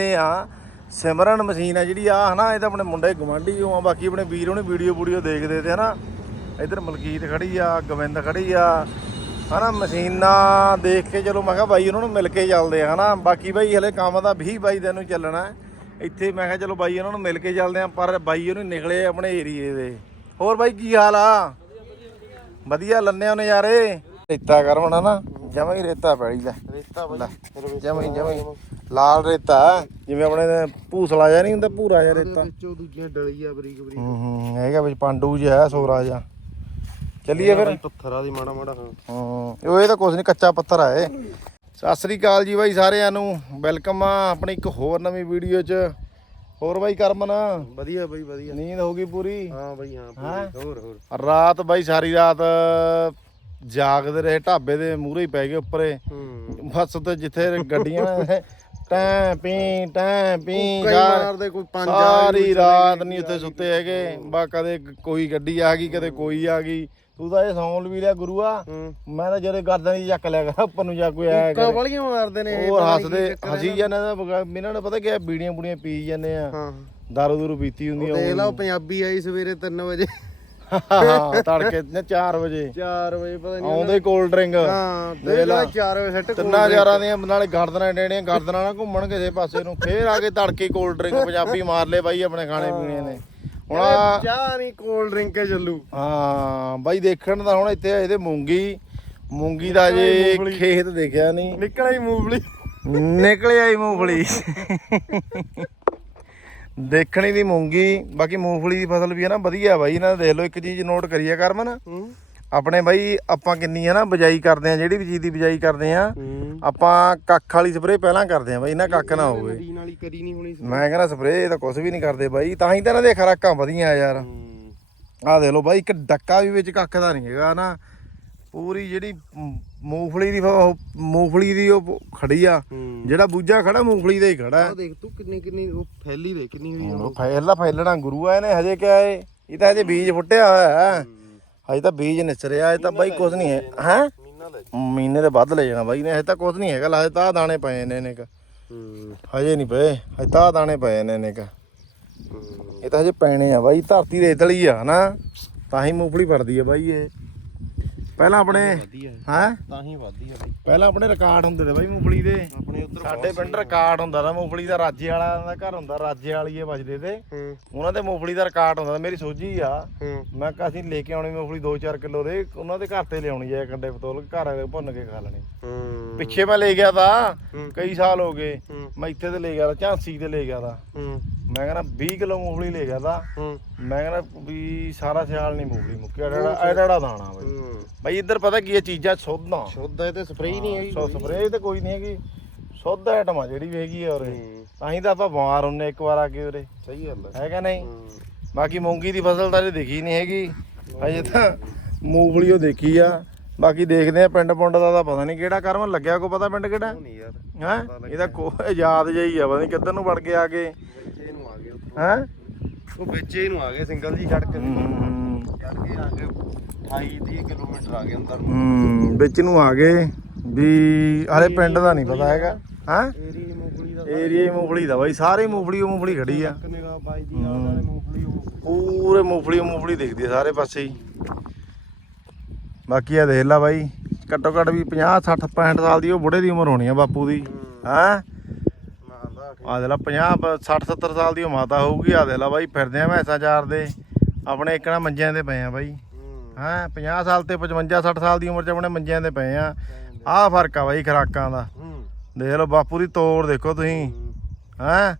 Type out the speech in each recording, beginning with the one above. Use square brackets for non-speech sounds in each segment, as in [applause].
ਇਹ ਆ। ਸਿਮਰਨ ਮਸ਼ੀਨ ਆ ਜਿਹੜੀ ਆ, ਹਨਾ, ਇਹ ਤਾਂ ਆਪਣੇ ਮੁੰਡੇ ਗਵਾਂਢੀ ਹੋ ਆ ਬਾਕੀ ਆਪਣੇ ਵੀਰ ਉਹਨੇ ਵੀਡੀਓ ਵੀਡੀਓ ਦੇਖਦੇ ਤੇ, ਹਨਾ। ਇੱਧਰ ਮਲਕੀਤ ਖੜੀ ਆ, ਗੋਬਿੰਦ ਖੜੀ ਆ। ਹਨਾ, ਮਸ਼ੀਨਾਂ ਦੇਖ ਕੇ ਚਲੋ, ਮੈਂ ਕਿਹਾ ਬਾਈ ਉਹਨਾਂ ਨੂੰ ਮਿਲ ਕੇ ਚੱਲਦੇ ਆ, ਹਨਾ। ਬਾਕੀ ਬਾਈ ਹਲੇ ਕੰਮ ਦਾ 20 ਬਾਈ ਦਿਨ ਨੂੰ ਚੱਲਣਾ। ਇੱਥੇ ਮੈਂ ਕਿਹਾ ਚਲੋ ਬਾਈ ਉਹਨਾਂ ਨੂੰ ਮਿਲ ਕੇ ਚੱਲਦੇ ਆ, ਪਰ ਬਾਈ ਉਹਨੂੰ ਨਿਕਲੇ ਆਪਣੇ ਏਰੀਏ ਦੇ। ਹੋਰ ਬਾਈ ਕੀ ਹਾਲ ਆ? ਵਧੀਆ ਲੰਨੇ ਹੋ ਨਜ਼ਾਰੇ ਰੇਤਾ ਕਰਵਣਾ ਨਾ ਜਮਾ ਹੀ ਰੇਤਾ ਪੈੜੀ ਲੈ। ਰੇਤਾ ਲੈ ਜਮਾ ਹੀ ਜਮਾ ਹੀ। ਲਾਲ ਰੇਤਾ ਜਿਵੇਂ ਆਪਣੇ ਦੇ ਭੂਸਲਾ ਜਿਹਾ ਨਹੀਂ ਹੁੰਦਾ ਭੂਰਾ ਜਿਹਾ ਰੇਤਾ। ਵਿੱਚੋਂ ਦੂਜੀਆਂ ਡਲੀਆਂ ਬਰੀਕ ਬਰੀਕ। ਹੂੰ ਹੂੰ ਹੈਗਾ ਵਿੱਚ ਪਾਂਡੂ ਜਿਹਾ ਸੋਰਾ ਜਿਹਾ। ਚੱਲੀਏ ਫਿਰ। ਪੱਥਰਾਂ ਦੀ ਮਾੜਾ ਮਾੜਾ ਹਾਂ ਉਹ ਇਹ ਤਾਂ ਕੁਝ ਨਹੀਂ ਕੱਚਾ ਪੱਥਰ ਆ ਇਹ। ਸਤਿ ਸ੍ਰੀ ਅਕਾਲ ਜੀ ਬਾਈ ਸਾਰਿਆਂ ਨੂੰ। ਵੈਲਕਮ ਆ ਆਪਣੀ ਇੱਕ ਹੋਰ ਨਵੀਂ ਵੀਡੀਓ 'ਚ। ਹੋਰ ਬਾਈ ਕਰਮਨ? ਵਧੀਆ ਬਈ ਵਧੀਆ। ਨੀਂਦ ਹੋ ਗਈ ਪੂਰੀ? ਹਾਂ ਬਈ ਹਾਂ ਹੈਂ? ਪੂਰੀ। ਹੋਰ ਹੋਰ। ਰਾਤ ਬਾਈ ਸਾਰੀ ਰਾਤ ਜਾਗਦੇ ਰਹੇ ਢਾਬੇ ਦੇ ਮੂਹਰੇ ਹੀ ਪੈ ਗਏ ਉੱਪਰੇ। ਬਸ ਤੇ ਜਿੱਥੇ ਗੱਡੀਆਂ ਟੈਂ ਪੀ ਟੈਂ ਪੀ ਸਾਰ- ਮਾਰਦੇ ਕੋਈ ਪੰਜ ਆ ਸਾਰੀ ਰਾਤ ਨਹੀਂ ਉੱਥੇ ਸੁੱਤੇ ਹੈਗੇ। ਬਾ ਕਦੇ ਕੋਈ ਗੱਡੀ ਆ ਗਈ ਕਦੇ ਕੋਈ ਆ ਗਈ। ਤੂੰ ਤਾਂ ਇਹ ਸੌਣ ਵੀ ਲਿਆ ਗੁਰੂਆ। ਮੈਂ ਤਾਂ ਜਿਹੜੇ ਗਰਦਨ ਦੀ ਚੱਕ ਲਿਆ ਕਰ ਉੱਪਰ ਨੂੰ ਜਾ ਕੋਈ ਆਇਆ ਕਾ ਕਰੇ। ਵਾਲੀਆਂ ਮਾਰਦੇ ਨੇ ਨੀ ਹੱਸਦੇ ਹਸੀ ਜਾਂਦੇ ਦਾ ਇਹਨਾਂ ਨੂੰ ਪਤਾ ਕੀ ਬੀੜੀਆਂ ਬੁੜੀਆਂ ਪੀ ਜਾਂਦੇ ਆ। ਹਾਂ। ਦਾਰੂ ਦੂਰੂ ਪੀਤੀ ਹੁੰਦੀ ਦੇਖ ਆ ਲਾ ਉਹ ਪੰਜਾਬੀ ਆਈ ਸਵੇਰੇ 3 ਵਜੇ। ਤੜਕੇ ਨੇ 4 ਵਜੇ। 4 ਵਜੇ ਪਤਾ ਨਹੀਂ ਆਉਂਦੇ ਕੋਲਡ ਡਰਿੰਕ ਹਾਂ ਦੇਖ ਲਾ। ਲਾ 4 ਵਜੇ ਸੈੱਟ ਤਿੰਨਾਂ ਹਜ਼ਾਰਾਂ ਦੀਆਂ ਨਾਲੇ ਗਰਦਨਾਂ ਡੇੜੀਆਂ ਗਰਦਨਾਂ ਨਾਲ ਘੁੰਮਣ ਕਿਸੇ ਪਾਸੇ ਨੂੰ। ਫੇਰ ਆ ਕੇ ਤੜਕੇ ਕੋਲਡ ਡਰਿੰਕ ਪੰਜਾਬੀ ਮਾਰ ਲਏ ਬਾਈ ਆਪਣੇ ਖਾਣੇ ਪੀਣੇ ਨੇ। ਹੁਣ ਚਾਹ ਨਹੀਂ ਕੋਲਡ ਡਰਿੰਕ ਕੇ ਚੱਲੂ ਹਾਂ ਬਾਈ ਦੇਖਣ ਦਾ ਹੁਣ ਇੱਥੇ ਇਹਦੇ ਮੂੰਗੀ। ਮੂੰਗੀ ਦਾ ਜੇ ਮੂੰਗਫਲੀ। ਖੇਤ ਦੇਖਿਆ ਨਹੀਂ। ਨਿਕਲਿਆ ਹੀ ਮੂੰਗਲੀ ਨਿਕਲ ਆਈ ਮੂੰਗਫਲੀ। ਦੇਖਣੀ ਦੀ ਮੂੰਗੀ ਬਾਕੀ ਮੂੰਗਫਲੀ ਦੀ ਫਸਲ ਵੀ ਹੈ ਨਾ ਵਧੀਆ ਬਾਈ ਇਹਨਾਂ ਦੇਖ ਲਓ ਇੱਕ ਚੀਜ਼ ਨੋਟ ਕਰੀਏ ਕਰਮਨ। ਹੂੰ। ਆਪਣੇ ਬਾਈ ਆਪਾਂ ਕਿੰਨੀ ਹੈ ਨਾ ਬਜਾਈ ਕਰਦੇ ਆ ਜਿਹੜੀ ਵੀ ਚੀਜ਼ ਦੀ ਬਜਾਈ ਕਰਦੇ ਆ ਆਪਾਂ ਕੱਖ ਵਾਲੀ ਸਪਰੇਅ ਪਹਿਲਾਂ ਕਰਦੇ ਆ ਬਾਈ ਨਾ ਕੱਖ ਨਾ ਹੋਵੇ। ਮੈਂ ਕਹਿੰਦਾ ਸਪਰੇਅ ਤਾਂ ਕੁਝ ਵੀ ਨਹੀਂ ਕਰਦੇ ਬਾਈ ਤਾਂ ਹੀ ਤਾਂ ਇਹਨਾਂ ਦੇ ਖਰਾਕਾਂ ਵਧੀਆਂ ਯਾਰ। ਆਹ ਦੇਖ ਲਓ ਬਾਈ ਇੱਕ ਡੱਕਾ ਵੀ ਵਿੱਚ ਕੱਖ ਦਾ ਨਹੀਂ ਹੈਗਾ ਨਾ। ਪੂਰੀ ਜਿਹੜੀ ਮੂੰਗਫਲੀ ਦੀ ਉਹ ਮੂੰਗਫਲੀ ਦੀ ਉਹ ਖੜੀ ਆ। ਜਿਹੜਾ ਬੂਝਾ ਖੜਾ ਮੂੰਗਫਲੀ ਦਾ ਹੀ ਖੜਾ ਆ ਦੇਖ ਤੂੰ ਕਿੰਨੀ ਕਿੰਨੀ ਉਹ ਫੈਲੀ ਦੇ ਕਿੰਨੀ ਹੋਈ ਉਹ ਫੈਲਦਾ ਫੈਲਣਾ ਗੁਰੂ ਆ ਇਹਨੇ ਹਜੇ ਕਿਆ ਏ ਇਹ ਤਾਂ ਹਜੇ ਬੀਜ ਫੁੱਟਿਆ ਹੋਇਆ ਹੈ। ਹਜੇ ਤਾਂ ਬੀਜ ਨਿਸਰਿਆ ਇਹ ਤਾਂ ਬਾਈ ਕੁਝ ਨਹੀਂ ਹੈ। ਹੈ? ਮਹੀਨੇ ਦੇ ਵੱਧ ਲੈ ਜਾਣਾ ਬਾਈ ਨੇ ਹਜੇ ਤਾਂ ਕੁਝ ਨਹੀਂ ਹੈਗਾ ਹਜੇ ਤਾਂ ਦਾਣੇ ਪਏ ਨੇ ਇਹਨੇ ਕ ਹਜੇ ਨਹੀਂ ਪਏ ਹਜੇ ਤਾਂ ਦਾਣੇ ਪਏ ਨੇ ਇਹਨੇ ਕ ਇਹ ਤਾਂ ਹਜੇ ਪੈਣੇ ਆ ਬਾਈ ਧਰਤੀ ਰੇਤਲੀ ਆ ਨਾ ਤਾਂ ਹੀ ਮੂੰਗਫਲੀ ਪੜਦੀ ਆ ਬਾਈ ਇਹ। ਪਹਿਲਾਂ ਆਪਣੇ ਹੈ? ਤਾਂ ਹੀ ਵਧਦੀ ਆ ਬਈ। ਪਹਿਲਾਂ ਆਪਣੇ ਰਿਕਾਰਡ ਹੁੰਦੇ ਤੇ ਬਾਈ ਮੂੰਗਫਲੀ ਦੇ। ਆਪਣੇ ਉਧਰ ਸਾਡੇ ਪਿੰਡ ਰਿਕਾਰਡ ਹੁੰਦਾ ਤਾਂ ਮੂੰਗਫਲੀ ਦਾ ਰਾਜੇ ਵਾਲਾ ਦਾ ਘਰ ਹੁੰਦਾ ਰਾਜੇ ਵਾਲੀਏ ਵੱਜਦੇ ਤੇ। ਉਹਨਾਂ ਦੇ ਮੂੰਗਫਲੀ ਦਾ ਰਿਕਾਰਡ ਹੁੰਦਾ ਮੇਰੀ ਸੋਝੀ ਆ। ਮੈਂ ਕਿਹਾ ਅਸੀਂ ਲੈ ਕੇ ਆਉਣੀ ਮੂੰਗਫਲੀ 2-4 ਕਿਲੋ ਦੇ ਉਹਨਾਂ ਦੇ ਘਰ ਤੇ ਲਿਆਉਣੀ ਜਾਏ ਕੰਡੇ ਪਤੋਲ ਘਰ ਆ ਕੇ ਭੁੰਨ ਕੇ ਖਾ ਲੈਣੀ। ਹੂੰ। ਪਿੱਛੇ ਮੈਂ ਲੈ ਗਿਆ ਤਾਂ। ਕਈ ਸਾਲ ਹੋ ਗਏ। ਮੈਂ ਇੱਥੇ ਤੇ ਲੈ ਗਿਆ ਤਾਂ ਝਾਂਸੀ ਤੇ ਲੈ ਗਿਆ ਤਾਂ। ਹੂੰ। ਮੈਂ ਕਹਿੰਦਾ 20 ਕਿਲੋ ਮੂੰਗਫਲੀ ਲੈ ਗਿਆ ਤਾਂ। ਹੂੰ। ਮੈਂ ਕਹਿੰਦਾ ਵੀ ਸਾਰਾ ਸਿਆਲ ਨਹੀਂ ਮੂੰਗਫਲੀ ਮੁੱਕਿਆ ਐਡਾ ਐਡਾ ਦਾਣਾ ਬਾਈ। ਬਾਈ ਇੱਧਰ ਪਤਾ ਕੀ ਇਹ ਚੀਜ਼ਾਂ ਸੋਧਾਂ ਸ਼ੁੱਧ ਹੈ ਤੇ ਸਪਰੇਅ ਨਹੀਂ ਹੈਗੀ। ਸੋ ਸਪਰੇਅ ਤੇ ਕੋਈ ਨਹੀਂ ਹੈਗੀ। ਸ਼ੁੱਧ ਆਈਟਮ ਆ ਜਿਹੜੀ ਹੈਗੀ ਆ ਹੂੰ। ਤਾਂ ਹੀ ਤਾਂ ਆਪਾਂ ਬਿਮਾਰ ਹੁੰਨੇ ਇੱਕ ਵਾਰ ਆ ਕੇ ਉਰੇ। ਸਹੀ ਗੱਲ ਹੈ ਹੈਗਾ ਨਹੀਂ? ਬਾਕੀ ਮੂੰਗੀ ਦੀ ਫਸਲ ਤਾਂ ਇਹ ਦਿਖੀ ਨਹੀਂ ਹੈਗੀ। ਅਜੇ ਤਾਂ ਮੂੰਗਫਲੀ ਉਹ ਦੇਖੀ ਆ। ਬਾਕੀ ਦੇਖਦੇ ਆ ਪਿੰਡ ਪੁੰਡ ਦਾ ਤਾਂ ਪਤਾ ਨਹੀਂ ਕਿਹੜਾ ਕਰਮ ਲੱਗਿਆ ਕੋ ਪਤਾ ਪਿੰਡ ਕਿਹੜਾ? ਉਹ ਨਹੀਂ ਯਾਰ ਹੈ? ਇਹਦਾ ਕੋ ਯਾਦ ਜਈ ਆ ਪਤਾ ਨਹੀਂ ਕਿੱਧਰ ਨੂੰ ਵੜ ਕੇ ਆ ਕੇ। ਵਿੱਚ ਇਹਨੂੰ ਆ ਗਏ ਉੱਥੋਂ। ਹੈ? ਉਹ ਵਿੱਚ ਇਹਨੂੰ ਆ ਗਏ ਸਿੰਗਲ ਜੀ ਸੜਕ ਚੜ ਕੇ ਆ ਕੇ 28 30 ਕਿਲੋਮੀਟਰ ਆ ਗਏ ਅੰਦਰ ਨੂੰ। ਵਿੱਚ ਨੂੰ ਆ ਗਏ ਵੀ ਹਲੇ ਪਿੰਡ ਦਾ ਨਹੀਂ ਪਤਾ ਹੈਗਾ। ਹੈ? ਏਰੀਆ ਹੀ ਮੂੰਗਫਲੀ ਦਾ ਬਾਈ ਸਾਰੇ ਮੂੰਗਫਲੀ ਉਹ ਮੂੰਗਫਲੀ ਖੜੀ ਆ। ਪੂਰੇ ਮੂੰਗਫਲੀ ਓ ਮੂੰਗਫਲੀ ਦਿਖਦੀ ਆ ਸਾਰੇ ਪਾਸੇ ਹੀ। ਬਾਕੀ ਆ ਦੇਖ ਲੈ ਬਾਈ ਘੱਟੋ ਘੱਟ ਵੀ 50 60 65 ਸਾਲ ਦੀ ਉਹ ਬੁੜੇ ਦੀ ਉਮਰ ਹੋਣੀ ਆ ਬਾਪੂ ਦੀ ਹੈ? ਆ ਦੇ ਲਾ 50 60 70 ਸਾਲ ਦੀ ਉਹ ਮਾਤਾ ਹੋਊਗੀ ਆ ਦੇ ਲਾ ਬਾਈ ਫਿਰਦੇ ਆ ਮੈਸਾਂ ਚਾਰਦੇ ਆਪਣੇ ਇੱਕਣਾ ਮੰਜਿਆਂ ਤੇ ਪਏ ਆ ਬਾਈ। ਹੂੰ ਹੈ 50 ਸਾਲ ਤੇ 55 60 ਸਾਲ ਦੀ ਉਮਰ 'ਚ ਆਪਣੇ ਮੰਜਿਆਂ ਤੇ ਪਏ ਆ। ਆਹ ਫ਼ਰਕ ਆ ਬਾਈ ਖਰਾਕਾਂ ਦਾ। ਦੇਖ ਲਓ ਬਾਪੂ ਦੀ ਤੋੜ ਦੇਖੋ ਤੁਸੀਂ। ਹੈ?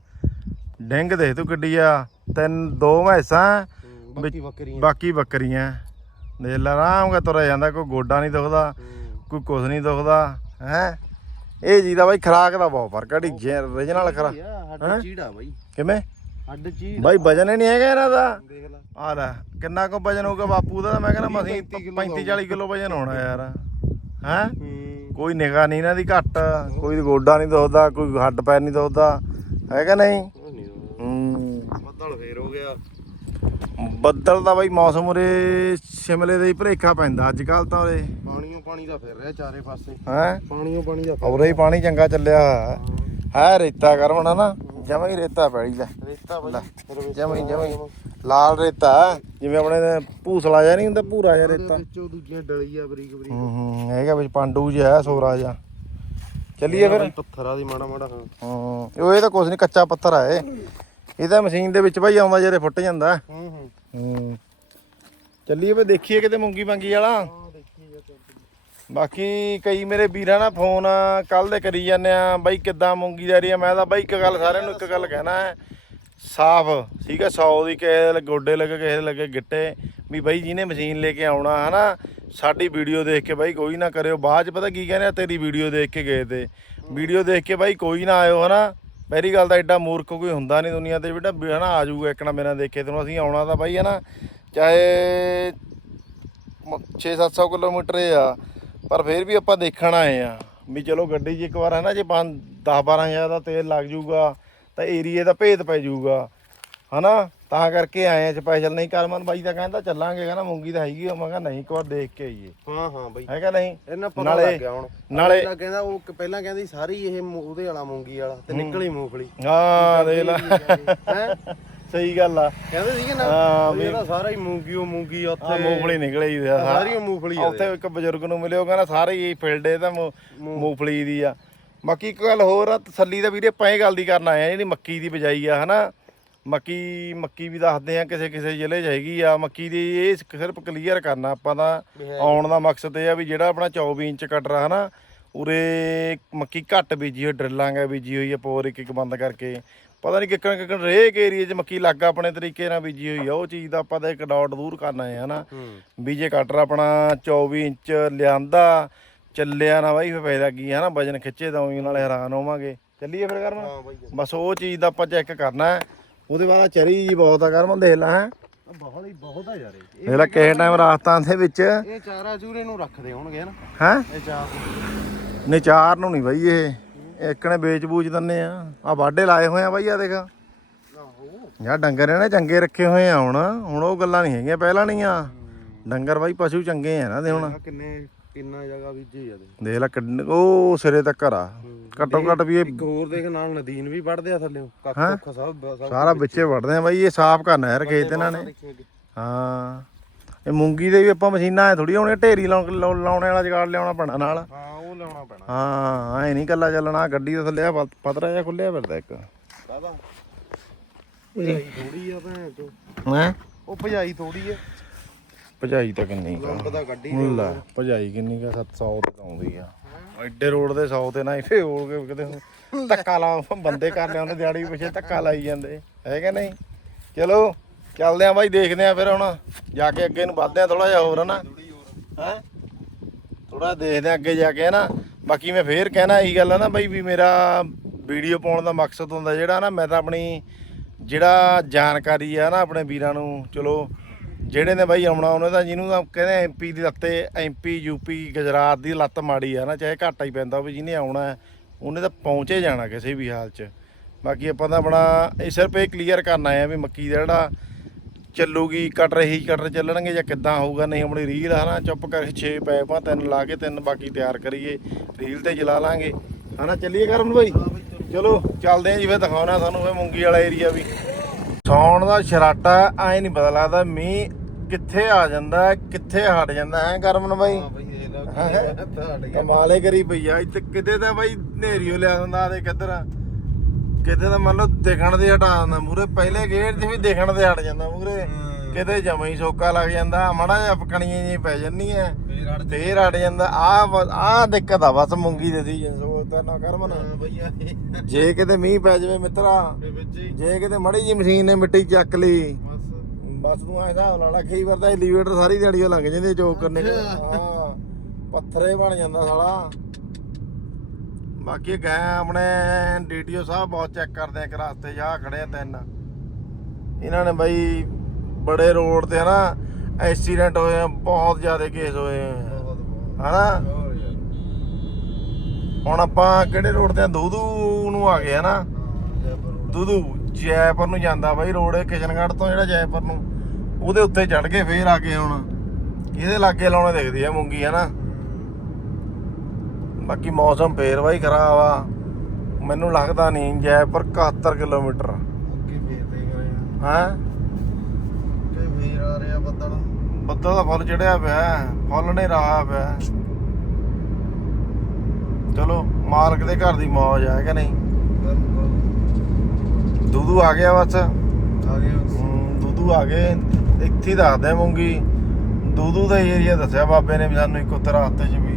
ਡਿੰਗ ਦੇਖ ਤੂੰ ਕਿੱਡੀ ਆ। ਤਿੰਨ ਦੋ ਮੈਸਾਂ ਬਾਕੀ ਬੱਕਰੀਆਂ। ਬਾਕੀ ਬੱਕਰੀਆਂ। ਦੇਖ ਲੈ ਆਰਾਮ ਨਾਲ ਤੁਰਿਆ ਜਾਂਦਾ ਕੋਈ ਗੋਡਾ ਨਹੀਂ ਦੁਖਦਾ ਕੋਈ ਕੁਝ ਨਹੀਂ ਦੁਖਦਾ ਹੈ? ਇਹ ਜੀ ਦਾ ਬਾਈ ਖਰਾਕ ਦਾ ਬਹੁਤ ਫ਼ਰਕ ਆ ਢੀ ਰੀਜਨਲ ਖਰਾ ਹੱਡ ਚੀੜਾ ਬਾਈ। ਕਿਵੇਂ? ਹੱਡ ਚੀੜ ਬਾਈ ਵਜਨ ਹੀ ਨਹੀਂ ਹੈਗਾ ਇਹਨਾਂ ਦਾ। ਦੇਖ ਲੈ। ਆ ਲੈ ਕਿੰਨਾ ਕੁ ਵਜਨ ਹੋਊਗਾ ਬਾਪੂ ਦਾ? ਤਾਂ ਮੈਂ ਕਹਿੰਦਾ ਮਸੀਂ 35 40 ਕਿਲੋ ਵਜਨ ਹੋਣਾ ਯਾਰ। ਹੈ? ਕੋਈ ਨਿਗਾ ਨਹੀਂ ਇਹਨਾਂ ਦੀ ਘੱਟ ਕੋਈ ਗੋਡਾ ਨਹੀਂ ਦੁਖਦਾ ਕੋਈ ਹੱਡ ਪੈਰ ਨਹੀਂ ਦੁਖਦਾ। ਹੈਗਾ ਨਹੀਂ? ਹੂੰ। ਬੱਦਲ ਫੇਰ ਹੋ ਗਿਆ। ਬੱਦਲ ਦਾ ਬਾਈ ਮੌਸਮ ਉਰੇ ਸ਼ਿਮਲੇ ਦਾ ਹੀ ਭਰੇਖਾ ਪੈਂਦਾ ਅੱਜ ਕੱਲ ਤਾਂ ਉਰੇ। ਪਾਣੀਓ ਪਾਣੀ ਦਾ ਫਿਰ ਰਿਹਾ ਚਾਰੇ ਪਾਸੇ। ਹੈ? ਪਾਣੀਓ ਪਾਣੀ ਦਾ ਔਰੇ ਹੀ ਪਾਣੀ ਚੰਗਾ ਚੱਲਿਆ। ਹੈ। ਰੇਤਾ ਕਰਵਣਾ ਨਾ ਜਮਾਂ ਹੀ ਰੇਤਾ ਪੈੜੀ ਲੈ। ਰੇਤਾ ਬਾਈ ਜਮਾਂ ਹੀ ਜਮਾਂ ਹੀ। ਲਾਲ ਰੇਤਾ ਜਿਵੇਂ ਆਪਣੇ ਭੂਸਲਾ ਜਿਹਾ ਨਹੀਂ ਹੁੰਦਾ ਭੂਰਾ ਜਿਹਾ ਰੇਤਾ। ਵਿੱਚੋਂ ਦੂਜੀਆਂ ਡਲੀ ਆ ਬਰੀਕ ਬਰੀਕ। ਹੂੰ ਹੂੰ ਹੈਗਾ ਵਿੱਚ ਪਾਂਡੂ ਜਿਹਾ ਹੈ, ਸੋਰਾ ਜਿਹਾ। ਚੱਲੀਏ ਫਿਰ। ਪੱਥਰਾਂ ਦੀ ਮਾੜਾ ਮਾੜਾ। ਹਾਂ ਹਾਂ ਉਹ ਇਹ ਤਾਂ ਕੁਝ ਨਹੀਂ ਕੱਚਾ ਪੱਥਰ ਆ ਇਹ। ਇਹ ਤਾਂ ਮਸ਼ੀਨ ਦੇ ਵਿੱਚ ਭਾਈ ਆਉਂਦਾ ਜਿਹੜੇ ਫੁੱਟ ਜਾਂਦਾ। ਹੂੰ ਹੂੰ। ਹੂੰ। ਚੱਲੀਏ ਵੀ ਦੇਖੀਏ ਕਿਤੇ ਮੂੰਗੀ ਮੰਗੀ ਵਾਲਾ। ਜਾ ਬਾਕੀ ਕਈ ਮੇਰੇ ਵੀਰਾਂ ਨਾ ਫੋਨ ਕੱਲ ਦੇ ਕਰੀ ਜਾਂਦੇ ਆ ਬਾਈ ਕਿੱਦਾਂ ਮੂੰਗੀ ਦਾ ਏਰੀਆ ਮੈਂ ਤਾਂ ਬਾਈ ਇੱਕ ਗੱਲ ਸਾਰਿਆਂ ਨੂੰ ਇੱਕ ਗੱਲ ਕਹਿਣਾ ਹੈ ਸਾਫ਼ ਠੀਕ ਹੈ 100 ਦੀ ਕਿਸੇ ਦੇ ਗੋਡੇ ਲੱਗੇ ਕਿਸੇ ਦੇ ਲੱਗੇ ਗਿੱਟੇ ਵੀ ਬਾਈ ਜਿਹਨੇ ਮਸ਼ੀਨ ਲੈ ਕੇ ਆਉਣਾ ਹਨਾ ਸਾਡੀ ਵੀਡੀਓ ਦੇਖ ਕੇ ਬਾਈ ਕੋਈ ਨਾ ਕਰਿਓ ਬਾਅਦ ਚ ਪਤਾ ਕੀ ਕਹਿੰਦੇ ਆ ਤੇਰੀ ਵੀਡੀਓ ਦੇਖ ਕੇ ਗਏ ਤੇ। ਵੀਡੀਓ ਦੇਖ ਕੇ ਬਾਈ ਕੋਈ ਨਾ ਆਇਓ ਹਨਾ। ਪਹਿਲੀ ਗੱਲ ਤਾਂ ਐਡਾ ਮੂਰਖ ਕੋਈ ਹੁੰਦਾ ਨਹੀਂ ਦੁਨੀਆ ਤੇ ਬੇਟਾ ਵੀ ਹਨਾ ਆ ਜਾਊਗਾ ਇੱਕ ਨਾ ਮੇਰਾ ਦੇਖੇ ਤੈਨੂੰ ਅਸੀਂ ਆਉਣਾ ਤਾਂ ਬਾਈ ਹਨਾ, ਚਾਹੇ 6-700 ਕਿਲੋਮੀਟਰ ਆ, ਪਰ ਫਿਰ ਵੀ ਆਪਾਂ ਦੇਖਣ ਆਏ ਆ ਵੀ ਚਲੋ ਗੱਡੀ 'ਚ ਇੱਕ ਵਾਰ ਹੈ ਨਾ ਜੇ 5 10 ਹਜ਼ਾਰ ਦਾ ਤੇਲ ਲੱਗ ਜਾਊਗਾ ਤਾਂ ਏਰੀਏ ਦਾ ਭੇਦ ਪੈ ਜਾਊਗਾ, ਹਨਾ? ਤਾਂ ਕਰਕੇ ਆਏ ਆ ਸਪੈਸ਼ਲ ਨਹੀਂ ਕਰਮਨ ਬਾਈ ਤਾਂ ਕਹਿੰਦਾ ਚੱਲਾਂਗੇ ਕਹਿੰਦਾ ਮੂੰਗੀ ਤਾਂ ਹੈਗੀ ਆ। ਮੈਂ ਕਿਹਾ ਨਹੀਂ ਇੱਕ ਵਾਰ ਦੇਖ ਕੇ ਆਈਏ। ਹਾਂ ਹਾਂ ਬਾਈ। ਹੈਗਾ ਨਹੀਂ? ਇਹਨਾਂ ਪਤਾ ਨਾਲੇ- ਲੱਗ ਗਿਆ ਹੁਣ। ਨਾਲੇ ਪਹਿਲਾਂ ਕਹਿੰਦਾ ਉਹ ਕ- ਪਹਿਲਾਂ ਕਹਿੰਦੀ ਸਾਰੀ ਇਹ ਮੂ- ਉਹਦੇ ਵਾਲਾ ਮੂੰਗੀ ਵਾਲਾ ਤੇ ਨਿਕਲੀ ਮੂੰਗਫਲੀ। ਹਾਂ ਦੇਖ ਲੈ। ਹੈ? ਸਹੀ ਗੱਲ ਆ। ਕਹਿੰਦੇ ਸੀਗੇ ਨਾ ਹਾਂ, ਵੀ ਇਹਦਾ ਸਾਰਾ ਹੀ ਮੂੰਗੀ ਉਹ ਮੂੰਗੀ ਆ ਉੱਥੇ ਮੂੰਗਫਲੀ ਨਿਕਲੇ ਹੀ ਆ। ਸਾਰਾ ਸਾਰੀ ਮੂੰਗਫਲੀ ਆ ਉੱਥੇ ਇੱਕ ਬਜ਼ੁਰਗ ਨੂੰ ਮਿਲਿਓ ਕਹਿੰਦਾ ਸਾਰੇ ਹੀ ਫੀਲਡ ਇਹ ਤਾਂ ਮੂ- ਮੂੰਗਫਲੀ ਦੀ ਆ। ਬਾਕੀ ਇੱਕ ਗੱਲ ਹੋਰ ਆ ਤਸੱਲੀ ਦਾ ਵੀਰੇ ਆਪਾਂ ਇਹ ਗੱਲ ਦੀ ਕਰਨ ਆਏ ਆ ਜਿਹੜੀ ਮੱਕੀ ਦੀ ਬਿਜਾਈ ਆ ਹਨਾ? ਮੱਕੀ ਮੱਕੀ ਵੀ ਦੱਸਦੇ ਆ ਕਿਸੇ ਕਿਸੇ ਜ਼ਿਲ੍ਹੇ 'ਚ ਹੈਗੀ ਆ। ਮੱਕੀ ਦੀ ਇਹ ਸਿਰਫ ਕਲੀਅਰ ਕਰਨਾ ਆਪਾਂ ਹੈ। ਆਉਣ ਦਾ ਮਕਸਦ ਇਹ ਆ ਵੀ ਜਿਹੜਾ ਆਪਣਾ 24 ਇੰਚ ਕਟਰ ਹਨਾ ਉਰੇ ਮੱਕੀ ਘੱਟ ਬੀਜੀ ਹੋਈ ਡਰਿਲਾਂਗਾ ਬੀਜੀ ਹੋਈ ਆ ਪੋਰ ਇੱਕ ਇੱਕ ਬੰਦ ਕਰਕੇ। ਪਤਾ ਨਹੀਂ ਕਿੱਕਣ ਕਿੱਕਣ ਰੇਕ ਏਰੀਏ 'ਚ ਮੱਕੀ ਲੱਗ ਆਪਣੇ ਤਰੀਕੇ ਨਾਲ ਬੀਜੀ ਹੋਈ ਆ। ਉਹ ਚੀਜ਼ ਦਾ ਆਪਾਂ ਤਾਂ ਇੱਕ ਡਾਟ ਦੂਰ ਕਰਨਾ ਹੈ ਹਨਾ। ਵੀ ਜੇ ਕਟਰ ਆਪਣਾ 24 ਇੰਚ ਲਿਆਂਦਾ ਚੱਲਿਆ ਨਾ ਬਾਈ ਫੇ ਫਾਇਦਾ ਕੀ ਹੈ ਨਾ ਵਜਨ ਖਿੱਚੇ ਤਾਂ ਉਹੀ ਨਾਲੇ ਹੈਰਾਨ ਹੋਵਾਂਗੇ। ਚੱਲੀਏ ਫਿਰ ਬਾਈ ਬਸ ਉਹ ਚੀਜ਼ ਦਾ ਆਪਾਂ ਚੈੱਕ ਕਰਨਾ ਹੈ। ਉਹਦੇ ਬਾਅਦ ਚਰੀ ਜੀ ਬਹੁਤ ਆ ਕਰਮ ਦੇਖ ਲੈ ਹੈ। ਬਹੁਤ ਹੀ ਬਹੁਤ ਆ ਯਾਰ ਇਹ। ਦੇਖ ਲੈ ਕਿਸੇ ਟਾਈਮ ਰਾਜਸਥਾਨ ਦੇ ਵਿੱਚ ਇਹ ਚਾਰਾ ਚੂਰੇ ਨੂੰ ਰੱਖਦੇ ਹੋਣਗੇ ਨਾ ਹੈ? ਇਹ ਚਾਰ ਨਹੀਂ ਚਾਰ ਨੂੰ ਨਹੀਂ ਬਾਈ ਇਹ। ਇੱਕ ਨੇ ਵੇਚ ਬੂਚ ਦਿੰਨੇ ਆ। ਆ ਵਾਢੇ ਲਾਏ ਹੋਏ ਆ ਬਾਈ ਆ ਦੇਖ। ਆਹੋ। ਯਾ ਡੰਗਰ ਇਹਨੇ ਚੰਗੇ ਰੱਖੇ ਹੋਏ ਆ ਹੁਣ। ਹੁਣ ਉਹ ਗੱਲਾਂ ਨਹੀਂ ਹੈਗੀਆਂ ਪਹਿਲਾਂ ਨਹੀਂ ਆ। ਡੰਗਰ ਬਾਈ ਪਸ਼ੂ ਚੰਗੇ ਆ ਨਾ ਦੇ ਹੁਣ। ਆਹ ਕਿੰਨੇ ਕਿੰਨਾ ਜਗ੍ਹਾ ਬੀਜੀ ਆ ਦੇ। ਦੇਖ ਲੈ ਕਿੰਨ- ਉਹ ਸਿਰੇ ਤੱਕ ਆ। ਘੱਟੋ ਘੱਟ ਵੀ ਇਹ ਇੱਕ ਹੋਰ ਦੇਖ ਨਾਲ ਨਦੀਨ ਵੀ ਵੜਦੇ ਆ ਥੱਲੇ। ਕੱਖ ਹੈਂ? ਕੁੱਖ ਸਭ ਸਭ ਸਾਰਾ ਵਿੱਚੇ ਵੜਦੇ ਆ ਬਾਈ ਇਹ ਸਾਫ਼ ਕਰਨਾ ਯਾਰ ਖੇਤ ਇਹਨਾਂ ਨੇ। ਹਾਂ। ਇਹ ਮੂੰਗੀ ਦੇ ਵੀ ਆਪਾਂ ਮਸ਼ੀਨਾਂ ਐ ਥੋੜੀ ਹੋਣੀ ਢੇਰੀ ਲਾਉਣ ਲਾਉਣ ਵਾਲਾ ਜਗਾੜ ਲਿਆਉਣਾ ਪੈਣਾ ਨਾਲ। ਹਾਂ ਉਹ ਲਿਆਉਣਾ ਪੈਣਾ। ਹਾਂ ਐ ਨਹੀਂ ਕੱਲਾ ਚੱਲਣਾ ਗੱਡੀ ਦੇ ਥੱਲੇ ਆ ਪਤ- ਪਤਰਾ ਜਿਹਾ ਖੁੱਲਿਆ ਫਿਰਦਾ ਇੱਕ। ਭਜਾਈ ਥੋੜੀ ਆ ਭੈਣ ਚੋ ਹੈ? ਉਹ ਭਜਾਈ ਥੋੜੀ ਆ। ਭਜਾਈ ਤਾਂ ਕਿੰਨੀ ਕਾ ਲੈ ਭਜਾਈ ਕਿੰਨੀ ਕਾ 700 ਤੇ ਤਾਂ ਆਉਂਦੀ ਆ। ਐਡੇ ਰੋਡ ਦੇ 100 ਤੇ ਨਾ ਹੀ ਫੇ ਹੋਰ ਕੇ ਕਿਤੇ ਧੱਕਾ ਲਾ ਬੰਦੇ ਕਰ ਲਿਆਉਂਦੇ ਦਿਹਾੜੀ ਪਿੱਛੇ ਧੱਕਾ ਲਾਈ ਜਾਂਦੇ। ਹੈ ਕਿ ਨਹੀਂ? ਚਲੋ, ਚੱਲਦੇ ਆ ਬਾਈ, ਦੇਖਦੇ ਆ ਫਿਰ ਹੁਣ। ਜਾ ਕੇ ਅੱਗੇ ਨੂੰ ਵੱਧਦੇ ਆ ਥੋੜਾ ਜਿਹਾ ਹੋਰ, ਹਨਾ? ਹੈ? ਥੋੜਾ ਦੇਖਦੇ ਆ ਅੱਗੇ ਜਾ ਕੇ ਨਾ ਬਾਕੀ ਮੈਂ ਫੇਰ ਕਹਿਣਾ ਇਹੀ ਗੱਲ ਆ ਨਾ ਬਾਈ ਵੀ ਮੇਰਾ ਵੀਡੀਓ ਪਾਉਣ ਦਾ ਮਕਸਦ ਹੁੰਦਾ ਜਿਹੜਾ ਨਾ, ਮੈਂ ਤਾਂ ਆਪਣੀ ਜਿਹੜਾ ਜਾਣਕਾਰੀ ਆ ਨਾ ਆਪਣੇ ਵੀਰਾਂ ਨੂੰ, ਚਲੋ ਜਿਹੜੇ ਨੇ ਬਾਈ ਆਉਣਾ ਉਹਨੇ ਤਾਂ ਜਿਹਨੂੰ ਤਾਂ ਕਹਿੰਦੇ ਐਮਪੀ ਦੀ ਲੱਤੇ ਐਮਪੀ ਯੂਪੀ ਗੁਜਰਾਤ ਦੀ ਲੱਤ ਮਾੜੀ ਆ ਨਾ ਚਾਹੇ ਘਾਟਾ ਹੀ ਪੈਂਦਾ ਵੀ ਜਿਹਨੇ ਆਉਣਾ ਹੈ, ਉਹਨੇ ਤਾਂ ਪਹੁੰਚੇ ਜਾਣਾ ਕਿਸੇ ਵੀ ਹਾਲ 'ਚ। ਬਾਕੀ ਆਪਾਂ ਤਾਂ ਆਪਣਾ ਇਹ ਸਿਰਫ ਇਹ ਕਲੀਅਰ ਕਰਨਾ ਆ ਵੀ ਮੱਕੀ ਦਾ ਜਿਹੜਾ ਚੱਲੂਗੀ ਕਟ ਰਹੀ ਕਟਰ ਚੱਲਣਗੇ ਜਾਂ ਕਿੱਦਾਂ ਹੋਊਗਾ ਨਹੀਂ ਆਪਣੀ ਰੀਲ ਹਨਾ ਚੁੱਪ ਕਰਕੇ 6 ਪੈਪਾਂ ਤਿੰਨ ਲਾ ਕੇ ਤਿੰਨ ਬਾਕੀ ਤਿਆਰ ਕਰੀਏ ਰੀਲ ਤੇ ਚਲਾ ਲਾਂਗੇ। ਹਨਾ ਚੱਲੀਏ ਕਰਨ ਬਾਈ? ਚਲੋ ਚੱਲਦੇ ਆਂ ਜੀ ਫਿਰ ਦਿਖਾਉਣਾ ਤੁਹਾਨੂੰ ਫਿਰ ਮੂੰਗੀ ਵਾਲਾ ਏਰੀਆ ਵੀ। ਸੌਣ ਦਾ ਸ਼ਰਾਟਾ ਐ ਨਹੀਂ ਪਤਾ ਲੱਗਦਾ ਮੀਂਹ ਕਿੱਥੇ ਆ ਜਾਂਦਾ ਕਿੱਥੇ ਹਟ ਜਾਂਦਾ ਐ ਕਰਮਨ ਬਾਈ? ਹਾਂ ਬਈ ਇਹ ਲਓ ਕੀ ਤੁਹਾਡੇ ਕਮਾਲੇ ਕਰੀ ਪਈ ਆ ਇੱਥੇ ਕਿਤੇ ਤਾਂ ਬਾਈ ਨੇਰੀਓ ਲਿਆ ਦਿੰਦਾ ਤੇ ਕਿੱਧਰ ਆ? ਕਿਤੇ ਤਾਂ ਮੰਨ ਲਓ ਦਿਖਣ ਦੇ ਹਟਾ ਦਿੰਦਾ ਮੂਰੇ ਪਹਿਲੇ ਗੇੜ 'ਚ ਵੀ ਦਿਖਣ ਦੇ ਹਟ ਜਾਂਦਾ ਮੂਰੇ ਕਿਤੇ ਜਮਾਂ ਹੀ ਸੋਕਾ ਲੱਗ ਜਾਂਦਾ ਮਾੜਾ ਜਿਹਾ ਪਕਣੀਆਂ ਜੀ ਪੈ ਜੰਨੀਆਂ ਫੇਰ ਅੜ ਫੇਰ ਹਟ ਜਾਂਦਾ ਆ ਆ ਦਿੱਕਤ ਆ ਬਸ ਮੂੰਗੀ ਦੇ ਸੋ ਤਾਂ ਨਾ ਕਰਮਨ। ਇਹ ਜੇ ਕਿਤੇ ਮੀਂਹ ਪੈ ਜਾਵੇ ਮਿੱਤਰਾ ਵਿੱਚ ਹੀ। ਜੇ ਕਿਤੇ ਮੜੀ ਜੀ ਮਸ਼ੀਨ ਨੇ ਮਿੱਟੀ ਚੱਕ ਲਈ ਬਸ ਬਸ ਤੂੰ ਐ ਹਿਸਾਬ ਲਾ ਲਾ ਕਈ ਵਾਰ ਤਾਂ ਐਲੀਵੇਟਰ ਸਾਰੀ ਦਿਹਾੜੀ ਲੰਘ ਜਾਂਦੇ ਚੋਕ ਕਰਨੇ ਚ। ਹਾਂ ਪੱਥਰੇ ਬਣ ਜਾਂਦਾ ਸਾਲਾ। ਬਾਕੀ ਗਏ ਆਪਣੇ ਡੀਟੀਓ ਸਾਹਿਬ ਬਹੁਤ ਚੈੱਕ ਕਰਦੇ ਆ ਇੱਕ ਰਸਤੇ ਜਾ ਖੜੇ ਆ ਤਿੰਨ। ਇਹਨਾਂ ਨੇ ਬਾਈ ਬੜੇ ਰੋਡ ਤੇ ਹਨਾ ਐਕਸੀਡੈਂਟ ਹੋਏ ਆ ਬਹੁਤ ਜ਼ਿਆਦਾ ਕੇਸ ਹੋਏ ਆ। ਬਹੁਤ ਬਹੁਤ। ਹਨਾ? ਹੋਰ ਯਾਰ। ਹੁਣ ਆਪਾਂ ਕਿਹੜੇ ਰੋਡ ਤੇ ਆ? ਦੂਦੂ ਨੂੰ ਆ ਗਏ ਹਨਾ ਹਾਂ ਜੈਪੁਰ road। ਦੂਦੂ ਜੈਪੁਰ ਨੂੰ ਜਾਂਦਾ ਬਾਈ ਰੋਡ ਇਹ ਕਿਸ਼ਨਗੜ੍ਹ ਤੋਂ ਜਿਹੜਾ ਜੈਪੁਰ ਨੂੰ। ਉਹਦੇ ਉੱਤੇ ਚੜ ਕੇ ਫੇਰ ਆ ਕੇ ਹੁਣ ਇਹਦੇ ਲਾਗੇ ਲਾਉਣੇ ਦਿਖਦੀ ਆ ਮੂੰਗੀ ਹਨਾ? ਬਾਕੀ ਮੌਸਮ ਫੇਰ ਬਾਈ ਖਰਾਬ ਆ। ਮੈਨੂੰ ਲੱਗਦਾ ਨਹੀਂ ਜੈਪੁਰ 71 ਕਿਲੋਮੀਟਰ ਅੱਗੇ ਫੇਰ ਦੇਖ ਰਹੇ ਆ। ਹੈ? ਕਿ ਫੇਰ ਆ ਰਿਹਾ ਬੱਦਲ। ਬੱਦਲ ਦਾ ਫੁੱਲ ਚੜਿਆ ਪਿਆ ਫੁੱਲ ਨੇ ਰਹਾ ਪਿਆ। ਚਲੋ ਮਾਲਕ ਦੇ ਘਰ ਦੀ ਮੌਜ ਹੈ ਕਿ ਨਹੀਂ? ਦੂਦੂ ਆ ਗਿਆ ਬਸ। ਆ ਹਮ, ਦੂਦੂ ਆ ਗਏ, ਇੱਥੇ ਦੱਸਦੇ ਮੂੰਗੀ ਦੂਦੂ ਦਾ ਏਰੀਆ ਦੱਸਿਆ ਬਾਬੇ ਨੇ ਵੀ ਸਾਨੂੰ ਇੱਕ ਉੱਤਰ ਹੱਥੇ ਚ ਵੀ।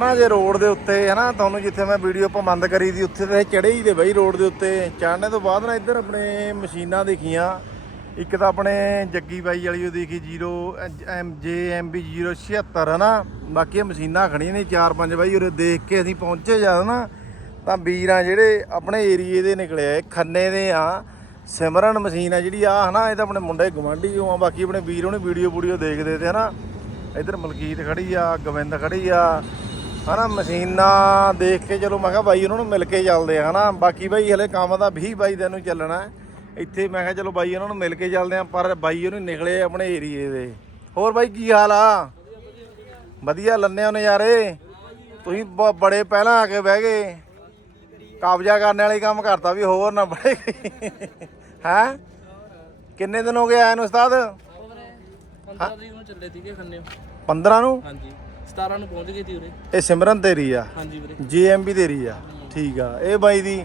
ਨਾ ਜੇ ਰੋਡ ਦੇ ਉੱਤੇ ਹੈ ਨਾ ਤੁਹਾਨੂੰ ਜਿੱਥੇ ਮੈਂ ਵੀਡੀਓ ਆਪਾਂ ਬੰਦ ਕਰੀ ਦੀ, ਉੱਥੇ ਤੇ ਚੜੇ ਹੀ ਦੇ ਬਈ ਰੋਡ ਦੇ ਉੱਤੇ। ਚੜਨੇ ਤੋਂ ਬਾਅਦ ਨਾ ਇੱਧਰ ਆਪਣੇ ਮਸ਼ੀਨਾਂ ਦੇਖੀਆਂ। ਇੱਕ ਤਾਂ ਆਪਣੇ ਜੱਗੀ ਬਾਈ ਵਾਲੀ ਉਹ ਦੇਖੀ 0 ਐਮ, ਜੇ, ਐਮ ਬੀ 076 ਹੈ ਨਾ ਬਾਕੀ ਮਸ਼ੀਨਾਂ ਖੜੀਆਂ ਨੇ, ਚਾਰ ਪੰਜ ਬਾਈ, ਉਰੇ ਦੇਖ ਕੇ ਅਸੀਂ ਪਹੁੰਚੇ ਜਦ ਨਾ। ਤਾਂ ਵੀਰਾਂ ਜਿਹੜੇ ਆਪਣੇ ਏਰੀਏ ਦੇ ਨਿਕਲੇ ਆ ਖੰਨੇ ਦੇ ਆ, ਸਿਮਰਨ ਮਸ਼ੀਨ ਆ ਜਿਹੜੀ ਆ, ਹਨਾ, ਇਹ ਤਾਂ ਆਪਣੇ ਮੁੰਡੇ ਗਵਾਂਢੀ ਆ, ਬਾਕੀ ਆਪਣੇ ਵੀਰ ਉਹਨੇ ਵੀਡੀਓ ਵੀਡੀਓ ਦੇਖਦੇ ਤੇ, ਹਨਾ। ਇੱਧਰ ਮਲਕੀਤ ਖੜੀ ਆ, ਗੋਬਿੰਦ ਖੜੀ ਆ, ਹਨਾ, ਮਸ਼ੀਨਾਂ ਦੇਖ ਕੇ ਚਲੋ, ਮੈਂ ਕਿਹਾ ਬਾਈ ਉਹਨਾਂ ਨੂੰ ਮਿਲ ਕੇ ਚੱਲਦੇ ਆ, ਹਨਾ। ਬਾਕੀ ਬਾਈ ਹਲੇ ਕੰਮ ਤਾਂ 20 22 ਦਿਨ ਨੂੰ ਚੱਲਣਾ। ਇੱਥੇ ਮੈਂ ਕਿਹਾ ਚਲੋ ਬਾਈ ਉਹਨਾਂ ਨੂੰ ਮਿਲ ਕੇ ਚੱਲਦੇ ਆ, ਪਰ ਬਾਈ ਉਹਨੇ ਨਿਕਲੇ ਆਪਣੇ ਏਰੀਏ ਦੇ। ਹੋਰ ਬਾਈ ਕੀ ਹਾਲ ਆ? ਵਧੀਆ ਲੰਨੇ ਹੋ ਨਜ਼ਾਰੇ ਤੁਸੀਂ ਬ- ਬੜੇ ਪਹਿਲਾਂ ਆ ਕੇ ਬਹਿ ਗਏ। ਕਬਜ਼ਾ ਕਰਨ ਵਾਲੇ ਕੰਮ ਕਰਤਾ ਵੀ ਹੋਰ ਨਾ ਬੜੇ ਹੈ? ਕਿੰਨੇ ਦਿਨ ਹੋ ਗਏ ਆਏ ਨੂੰ ਉਸਤਾਦ? 15 ਤਰੀਕ ਨੂੰ ਚੱਲੇ ਸੀਗੇ ਖੰਨੇ। 15 ਨੂੰ? ਹਾਂਜੀ। 17 ਨੂੰ ਪਹੁੰਚ ਗਏ ਸੀ ਉਰੇ। ਇਹ ਸਿਮਰਨ ਤੇਰੀ ਆ? ਹਾਂਜੀ ਵੀਰੇ। ਜੀਐਮਬੀ ਤੇਰੀ ਆ? ਠੀਕ ਆ। ਇਹ ਬਾਈ ਦੀ?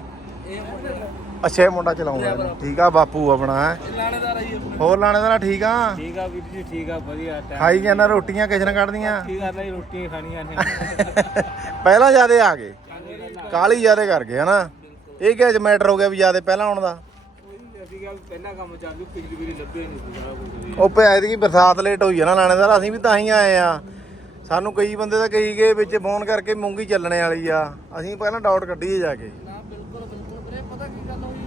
ਅੱਛਾ ਇਹ ਮੁੰਡਾ ਚਲਾਉਂਦਾ ਇਹਨੂੰ। ਠੀਕ ਆ ਬਾਪੂ ਆਪਣਾ ਹੈ? ਲਾਣੇਦਾਰ ਆਈ ਆਪਣੇ। ਹੋਰ ਲਾਣੇ ਦਾ ਠੀਕ ਆ? ਠੀਕ ਆ ਵੀਰ ਜੀ ਠੀਕ ਆ ਵਧੀਆ ਖਾਈ ਜਾਂਦਾ ਰੋਟੀਆਂ ਕਿਸ ਨੇ ਕੱਢਦੀਆਂ? ਕੀ ਕਰਨਾ ਜੀ ਰੋਟੀਆਂ ਖਾਣੀਆਂ ਨੇ। [laughs] ਪਹਿਲਾਂ ਜਿਆਦੇ ਆ ਗਏ। ਕਾਲੀ ਜਿਆਦੇ ਕਰ ਗਏ ਹਨਾ? ਇਹ ਕਿਹ ਚ ਮੈਟਰ ਹੋ ਗਿਆ ਵੀ ਜਿਆਦੇ ਪਹਿਲਾਂ ਆਉਣ ਦਾ? ਅਸੀਂ ਗੱਲ ਪਹਿਲਾਂ ਕੰਮ ਚਾਲੂ ਪਿਛਲੀ ਵਾਰੀ ਲੱਭੇ ਨਹੀਂ ਸੀ ਸਾਰਾ ਕੁਝ ਉਹ ਪਿਆ ਦੀ ਬਰਸਾਤ ਲੇਟ ਹੋਈ ਆ ਨਾ ਲਾਣੇਦਾਰ ਅਸੀਂ ਵੀ ਤਾਂ ਹੀ ਆਏ ਆ। ਸਾਨੂੰ ਕਈ ਬੰਦੇ ਤਾਂ ਕਹੀ ਗਏ ਵਿੱਚ ਫੋਨ ਕਰਕੇ ਮੂੰਗੀ ਚੱਲਣੇ ਵਾਲੀ ਆ। ਅਸੀਂ ਪਹਿਲਾਂ ਡਾਊਟ ਕੱਢੀਏ ਜਾ ਕੇ। ਨਾ ਬਿਲਕੁਲ ਬਿਲਕੁਲ ਵੀਰੇ ਪਤਾ ਕੀ ਗੱਲ ਹੋਈ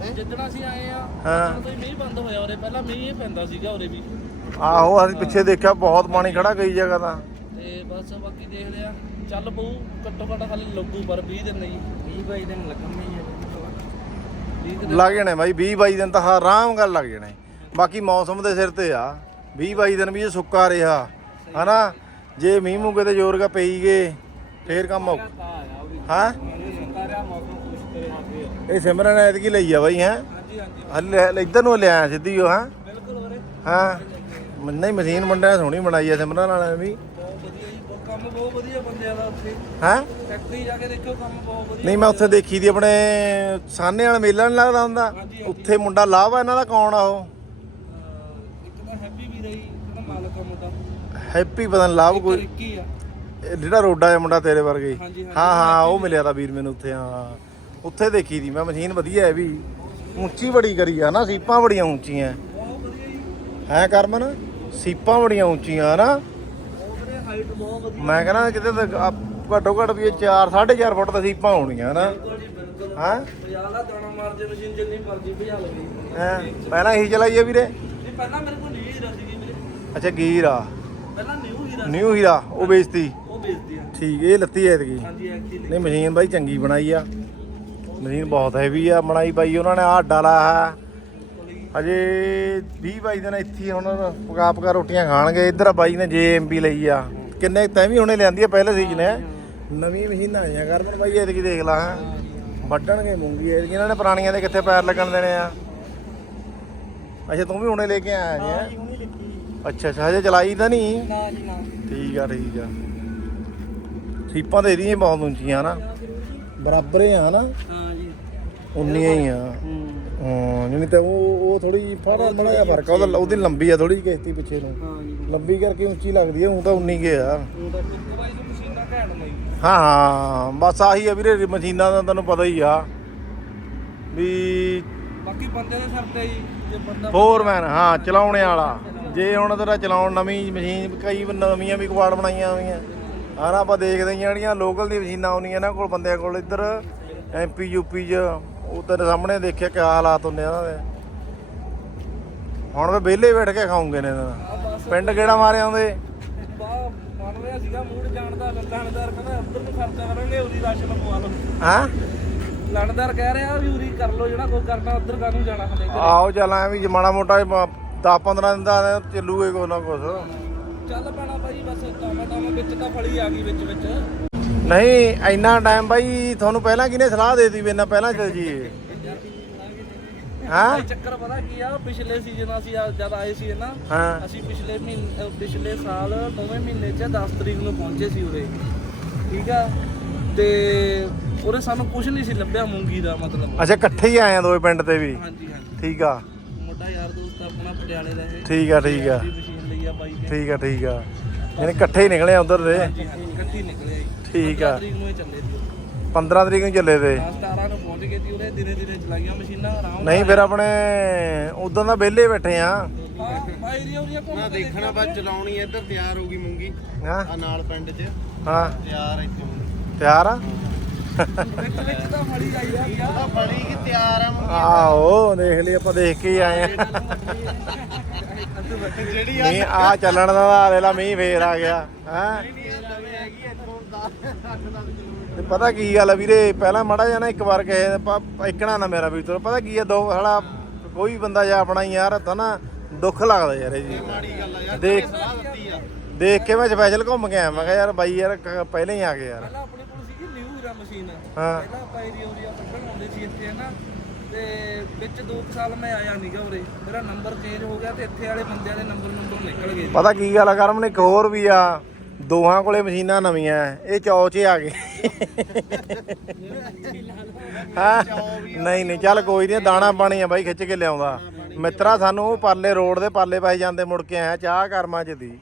ਵੀ ਜਿੱਦਣ ਅਸੀਂ ਆਏ ਆ ਹਾਂ। ਉਦੋਂ ਹੀ ਮੀਂਹ ਬੰਦ ਹੋਇਆ ਉਰੇ ਪਹਿਲਾਂ ਮੀਂਹ ਇਹ ਪੈਂਦਾ ਸੀਗਾ ਉਰੇ ਵੀ। ਆਹੋ ਅਸੀਂ ਪਿੱਛੇ ਦੇਖਿਆ ਬਹੁਤ ਪਾਣੀ ਖੜਾ ਕਈ ਜਗ੍ਹਾ ਤਾਂ। ਤੇ ਬਸ ਬਾਕੀ ਦੇਖ ਲਿਆ। ਚੱਲ ਪਊ ਘੱਟੋ ਘੱਟ ਹਾਲੇ ਲੱਗੂ ਪਰ 20 ਦਿਨ ਨਹੀਂ। 20 22 ਦਿਨ ਲੱਗਣੇ ਹੀ ਆ 20 ਦਿਨ ਲੱਗ ਜਾਣੇ ਬਾਈ 20 22 ਦਿਨ ਤਾਂ ਆਰਾਮ ਗੱਲ ਲੱਗ ਜਾਣੇ। ਬਾਕੀ ਮੌਸਮ ਦੇ ਸਿਰ ਤੇ ਆ। 20 22 ਦਿਨ ਵੀ ਜੇ ਸੁੱਕਾ ਰਿਹਾ। ਹਨਾ? ਜੇ ਮੀਂਹ ਮੂੰਹ ਕਿਤੇ ਜ਼ੋਰ ਕਾ ਪਈ ਗਏ ਫੇਰ ਕੰਮ ਆਉ ਹਾਂ? ਇਹ ਸਿਮਰਨ ਐਤਕੀ ਲਈ ਆ ਬਾਈ ਹੈ? ਹਾਂਜੀ ਇੱਧਰ ਨੂੰ ਲਿਆਇਆ ਸਿੱਧੀ ਉਹ ਹਾਂ? ਬਿਲਕੁਲ ਹਾਂ। ਨਹੀਂ ਮਸ਼ੀਨ ਮੁੰਡਿਆਂ ਨੇ ਸੋਹਣੀ ਬਣਾਈ ਆ ਸਿਮਰਨ ਵਾਲਿਆਂ ਨੇ ਵੀ ਬਹੁਤ ਵਧੀਆ ਜੀ ਬਹੁਤ ਕੰਮ ਬਹੁਤ ਵਧੀਆ ਬੰਦਿਆਂ ਦਾ ਉੱਥੇ। ਹੈ? ਫੈਕਟਰੀ ਜਾ ਕੇ ਦੇਖਿਓ ਕੰਮ ਬਹੁਤ ਵਧੀਆ ਨਹੀਂ ਮੈਂ ਉੱਥੇ ਦੇਖੀ ਦੀ ਆਪਣੇ ਸਾਹਨੇ ਵਾਲਾ ਮੇਲਾ ਨਹੀਂ ਲੱਗਦਾ ਹੁੰਦਾ? ਉੱਥੇ ਮੁੰਡਾ ਲਾਭ ਆ ਇਹਨਾਂ ਦਾ ਕੌਣ ਆ ਉਹ? ਅਹ ਇੱਕ ਤਾਂ ਹੈਪੀ ਵੀ ਰਹੀ ਇੱਕ ਤਾਂ ਮਾਲਕ ਆ ਮੁੰਡਾ। ਹੈਪੀ ਪਤਾ ਨਹੀਂ ਲਾਭ ਕੋਈ। ਰਿੱਕੀ ਆ। ਇਹ ਜਿਹੜਾ ਰੋਡਾ ਹੈ ਮੁੰਡਾ ਤੇਰੇ ਵਰਗੇ। ਹੀ। ਹਾਂਜੀ, ਹਾਂਜੀ, ਹਾਂ ਉਹ ਮਿਲਿਆ ਤਾਂ ਵੀਰ ਮੈਨੂੰ ਉੱਥੇ ਹਾਂ। ਉੱਥੇ ਦੇਖੀ ਦੀ ਮੈਂ ਮਸ਼ੀਨ ਵਧੀਆ ਹੈ ਵੀ। ਉੱਚੀ ਬੜੀ ਕਰੀ ਆ ਨਾ ਸੀਪਾਂ ਬੜੀਆਂ ਉੱਚੀਆਂ। ਬਹੁਤ ਵਧੀਆ ਜੀ। ਹੈ ਕਰਮਨ? ਸੀਪਾਂ ਬੜੀਆਂ ਉੱਚੀਆਂ ਨਾ। ਹਾਈਟ ਬਹੁਤ ਵਧੀਆ ਮੈਂ ਕਹਿੰਦਾ ਕਿਤੇ ਤਾਂ ਆਪ- ਘੱਟੋ ਘੱਟ ਵੀ ਇਹ 4 4.5 ਫੁੱਟ ਤਾਂ ਸੀਪਾਂ ਹੋਣੀਆਂ ਨਾ ਬਿਲਕੁਲ ਜੀ ਬਿਲਕੁਲ। ਹਾਂ? ਭਜਾ ਲਾ ਦਾਣਾ ਮਾਰ ਦੇ ਮਸ਼ੀਨ ਜਿੰਨੀ ਮਰਜ਼ੀ ਭਜਾ ਲਵੇ ਹੈਂ? ਪਹਿਲਾਂ ਇਹੀ ਚਲਾਈਏ ਵੀਰੇ? ਨਹੀਂ ਪਹਿਲਾਂ ਮੇਰੇ ਕੋਲ ਨਹੀਂ ਹੀਰਾ ਸੀਗੀ ਵੀਰੇ। ਅੱਛਾ ਗੀਰ ਆ। ਪਹਿਲਾਂ ਨਿਊ ਹੀਰਾ ਨਿਊ ਹੀਰਾ ਉਹ ਵੇਚਤੀ। ਉਹ ਵੇਚਦੇ ਆ ਠੀਕ ਇਹ ਲੱਤੀ ਐਤਕੀ ਹਾਂਜੀ ਐਕਚੁਅਲੀ ਨਹੀਂ ਮਸ਼ੀਨ ਬਾਈ ਚੰਗੀ ਬਣਾਈ ਆ। ਮਸ਼ੀਨ ਬਹੁਤ ਹੈਵੀ ਆ ਬਣਾਈ ਬਾਈ ਉਹਨਾਂ ਨੇ ਆਹ ਡਾਲਾ ਹੈ ਅਜੇ 20 ਬਾਈ ਦਿਨ ਇੱਥੇ ਹੀ ਹੁਣ ਪਕਾ ਪਕਾ ਰੋਟੀਆਂ ਖਾਣਗੇ। ਇੱਧਰ ਬਾਈ ਨੇ ਜੇਐਮਬੀ ਲਈ ਆ। ਕਿੰਨੇ ਤੈਂ ਵੀ ਹੁਣੇ ਲਿਆਂਦੀ ਆ ਪਹਿਲੇ ਸੀਜ਼ਨ ਹੈ ਨਵੀਂ ਮਸ਼ੀਨਾਂ ਆਈਆਂ ਕਰਮਨ ਬਾਈ ਐਤਕੀ ਦੇਖ ਲਾ। ਹੈਂ। ਵੱਢਣਗੇ ਮੂੰਗੀ ਐਤਕੀ ਇਹਨਾਂ ਨੇ ਪੁਰਾਣੀਆਂ ਦੇ ਕਿੱਥੇ ਪੈਰ ਲੱਗਣ ਦੇਣੇ ਆ। ਅੱਛਾ ਤੂੰ ਵੀ ਹੁਣੇ ਲੈ ਕੇ ਆਇਆ ਜੀ ਅੱਛਾ ਅੱਛਾ ਹਜੇ ਚਲਾਈ ਤਾਂ ਨਹੀਂ? ਨਾ ਜੀ ਨਾ। ਠੀਕ ਆ ਠੀਕ ਆ। ਸੀਪਾਂ ਤੇ ਇਹਦੀਆਂ ਬਹੁਤ ਉੱਚੀਆਂ ਨਾ। ਬਰਾਬਰ ਹੀ ਆ ਨਾ ਹਾਂ ਜੀ। ਉਨੀਆਂ ਹੀ ਆ। ਹੂੰ ਹਾਂ ਨਹੀਂ ਤਾਂ ਉਹ ਉਹ ਥੋੜੀ ਫੜਾ ਮੜਾ ਜਿਹਾ ਫ਼ਰਕ ਆ ਉਹਦਾ ਉਹਦੀ ਲੰਬੀ ਆ ਥੋੜੀ ਕਿਸ਼ਤੀ ਪਿੱਛੇ ਨੂੰ। ਹਾਂ ਜੀ। ਲੰਬੀ ਕਰਕੇ ਉੱਚੀ ਲੱਗਦੀ ਆ ਉਹ ਤਾਂ ਉਨੀ ਕੇ ਆ। ਉਹ ਤਾਂ ਬਾਈ ਜੀ ਮਸ਼ੀਨਾਂ ਘੈਂਟ ਨਹੀਂ ਹਾਂ ਹਾਂ ਬਸ ਆਹੀ ਆ ਵੀਰੇ ਮਸ਼ੀਨਾਂ ਦਾ ਤੈਨੂੰ ਪਤਾ ਹੀ ਆ ਵੀ ਬਾਕੀ ਬੰਦੇ ਦੇ ਸਿਰ ਤੇ ਜੀ ਜੇ ਬੰਦਾ ਫੋਰਮੈਨ ਹਾਂ ਚਲਾਉਣੇ ਵਾਲਾ। ਜੇ ਹੁਣ ਤੇਰਾ ਚਲਾਉਣ ਨਵੀਂ ਮਸ਼ੀਨ ਕਈ ਨਵੀਆਂ ਵੀ ਕੁਆੜ ਬਣਾਈਆਂ ਹੋਈਆਂ। ਆਹ ਨਾ ਆਪਾਂ ਦੇਖਦੇ ਹਾਂ ਜਿਹੜੀਆਂ ਲੋਕਲ ਦੀ ਮਸ਼ੀਨਾਂ ਆਉਂਦੀਆਂ ਇਹਨਾਂ ਕੋਲ ਬੰਦਿਆਂ ਕੋਲ ਇੱਧਰ ਐਮਪੀ ਯੂਪੀ 'ਚ। ਉਹ ਤੇਰੇ ਸਾਹਮਣੇ ਦੇਖਿਆ ਕਿਆ ਹਾਲਾਤ ਹੁੰਦੇ ਆ ਉਹਨਾਂ ਦੇ। ਹੁਣ ਵੀ ਵਿਹਲੇ ਬੈਠ ਕੇ ਖਾਉਂਗੇ ਨੇ ਇਹਨਾਂ ਦਾ। ਪਿੰਡ ਕਿਹੜਾ ਮਾਰੇ ਆਉਂਦੇ? ਬਣ ਰਿਹਾ ਸੀਗਾ ਮੂਡ ਜਾਣ ਦਾ ਲੰਡਾਣਦਾਰ ਕਹਿੰਦਾ ਉੱਧਰ ਨੂੰ ਖਰਚਾ ਕਰਾਂਗੇ ਉਰੀ ਰਾਸ਼ਨ ਪਵਾ ਲਓ। ਹਾਂ? ਲੰਡਦਾਰ ਕਹਿ ਰਿਹਾ ਵੀ ਉਰੀ ਕਰ ਲਓ ਜਿਹੜਾ ਕੋਈ ਕਰਨਾ ਉੱਧਰ ਕਾਹਨੂੰ ਜਾਣਾ ਹਲੇ ਆਓ ਚੱਲ ਐ ਵੀ ਜੇ ਮਾੜਾ ਮੋਟਾ 10 15 ਦਿਨ ਦਾ ਚੱਲੂਗੇ ਕੁਛ ਨਾ ਕੁਛ। ਚੱਲ ਪੈਣਾ ਭਾਈ ਬਸ ਤਾਮਾ ਤਾਮਾ ਵਿੱਚ ਤਾਂ ਫਲੀ ਆ ਗਈ ਵਿੱਚ ਵਿੱਚ ਨਹੀਂ ਇੰਨਾ ਟਾਈਮ ਬਾਈ ਤੁਹਾਨੂੰ ਪਹਿਲਾਂ ਕਿਹਨੇ ਸਲਾਹ ਦੇ ਦਿੱਤੀ ਵੀ ਇੰਨਾ ਪਹਿਲਾਂ ਚੱਲ ਜੀਏ ਹਾਂ? ਚੱਕਰ ਪਤਾ ਕੀ ਆ ਪਿਛਲੇ ਸੀਜ਼ਨ ਅਸੀਂ ਆ- ਜਦ ਆਏ ਸੀ ਨਾ ਅਸੀਂ ਪਿਛਲੇ ਮਹੀਨੇ ਪਿਛਲੇ ਸਾਲ ਨੌਵੇਂ ਮਹੀਨੇ ਚ 10 ਤਰੀਕ ਨੂੰ ਪਹੁੰਚੇ ਸੀ ਉਰੇ। ਠੀਕ ਆ? ਤੇ ਉਰੇ ਸਾਨੂੰ ਕੁਝ ਨਹੀਂ ਸੀ ਲੱਭਿਆ ਮੂੰਗੀ ਦਾ ਮਤਲਬ। ਅੱਛਾ ਇਕੱਠੇ ਹੀ ਆਏ ਆ ਦੋਵੇਂ ਪਿੰਡ ਤੇ ਵੀ? ਹਾਂਜੀ ਹਾਂਜੀ। ਠੀਕ ਆ। ਮੋਟਾ ਯਾਰ ਦੋਸਤ ਆਪਣਾ ਪਟਿਆਲੇ ਦਾ ਇਹ। ਠੀਕ ਆ ਠੀਕ ਆ। ਦੀ ਮਸ਼ੀਨ ਲਈ ਆ ਬਾਈ ਨੇ। ਠੀਕ ਆ ਠੀਕ ਆ। ਯਾਨੀ ਇਕੱਠੇ ਹੀ ਨਿਕਲੇ ਉਧਰ ਦੇ। ਇਕੱਠੀ ਠੀਕ ਆ। 15 ਤਰੀਕ ਨੂੰ ਇਹ ਚੱਲੇ ਸੀ 15 ਤਰੀਕ ਨੂੰ ਚੱਲੇ ਤੇ। 10 17 ਨੂੰ ਪਹੁੰਚ ਗਏ ਸੀ ਉਰੇ ਦਿਨੇ ਦਿਨੇ ਚਲਾਈਆਂ ਮਸ਼ੀਨਾਂ ਆਰਾਮ ਨਹੀਂ ਫਿਰ ਆਪਣੇ ਉਦੋਂ ਦਾ ਵਿਹਲੇ ਬੈਠੇ ਆ। ਨਾ ਦੇਖਣਾ ਬਾਅਦ ਚਲਾਉਣੀ ਇੱਧਰ ਤਿਆਰ ਹੋ ਗਈ ਮੂੰਗੀ। ਹਾਂ। ਆ ਨਾਲ ਪਿੰਡ 'ਚ। ਹਾਂ। ਤਿਆਰ ਇੱਥੇ। ਮੂੰਗੀ ਤਿਆਰ ਆ? ਵਿੱਚ ਵਿੱਚ ਤਾਂ ਫੜੀ ਆਈ ਆ। ਉਹਦਾ ਫੜੀ ਕਿ ਤਿਆਰ ਆ ਮੂੰਗੀ ਆਓ ਦੇਖ ਲਈ ਆਪਾਂ ਦੇਖ ਕੇ ਹੀ ਆਏ ਆ। ਜਿਹੜੀ ਮੀਂਹ ਆ ਚੱਲਣ ਦਾ ਆ ਲੈ ਲਾ ਮੀਂਹ ਫੇਰ ਆ ਗਿਆ ਹੈ? ਨਵੀਂ ਹੈਗੀ ਇੱਥੋਂ 10 ਤੇ ਪਤਾ ਕੀ ਗੱਲ ਆ ਵੀਰੇ ਪਹਿਲਾਂ ਮੜਾ ਜਾਣਾ ਇੱਕ ਵਾਰ ਕਹੇ ਇੱਕਣਾ ਨਾ ਮੇਰਾ ਵੀ ਪਤਾ ਕੀ ਆ ਦੋ ਹਲਾ ਕੋਈ ਬੰਦਾ ਜਾਂ ਆਪਣਾ ਹੀ ਯਾਰ ਤਾਂ ਨਾ ਦੁੱਖ ਲੱਗਦਾ ਯਾਰ ਇਹ ਜੀ। ਮਾੜੀ ਗੱਲ ਆ ਯਾਰ ਦੇਖ ਦੇਖ ਕੇ ਮੈਂ ਸਪੈਸ਼ਲ ਘੁੰਮ ਕੇ ਆਇਆ ਮੈਂ ਕਿਹਾ ਯਾਰ ਬਾਈ ਯਾਰ ਪਹਿਲਾਂ ਹੀ ਆ ਗਏ ਯਾਰ। ਪਹਿਲਾਂ ਆਪਣੇ ਕੋਲ ਸੀਗੀ ਨਿਊ ਹੀਰਾ ਮਸ਼ੀਨ ਹਾਂ। ਪਹਿਲਾਂ ਆਪਾਂ ਏਰੀਆ ਏਰੀਆ ਕੱਢਣ ਆਉਂਦੇ ਸੀ ਇੱਥੇ ਨਾ ਤੇ ਵਿੱਚ 2 ਸਾਲ ਮੈਂ ਆਇਆ ਨਹੀਂਗਾ ਉਰੇ। ਮੇਰਾ ਨੰਬਰ ਚੇਂਜ ਹੋ ਗਿਆ ਤੇ ਇੱਥੇ ਵਾਲੇ ਬੰਦਿਆਂ ਦੇ ਨੰਬਰ ਨੰਬਰ ਨਿਕਲ ਗਏ। ਪਤਾ ਕੀ ਗੱਲ ਆ, ਕਰਮ, ਇੱਕ ਹੋਰ ਵੀ ਆ। ਦੋਹਾਂ ਕੋਲੇ ਮਸ਼ੀਨਾਂ ਨਵੀਆਂ, ਇਹ ਚੌਚ ਆ ਗਏ। ਹਾਂ? ਨਹੀਂ ਨਹੀਂ, ਚੱਲ ਕੋਈ ਨਹੀਂ ਦਾਣਾ ਪਾਣੀ ਆ ਬਾਈ, ਖਿੱਚ ਕੇ ਲਿਆਉਂਦਾ। ਮਿੱਤਰਾ ਸਾਨੂੰ ਪਰਲੇ ਰੋਡ ਦੇ ਪਰਲੇ ਪਾਸੇ ਜਾਂਦੇ ਮੁੜ ਕੇ ਆਇਆ, ਚਾਹ ਕਰਮਾਂ ਚ ਦੀ।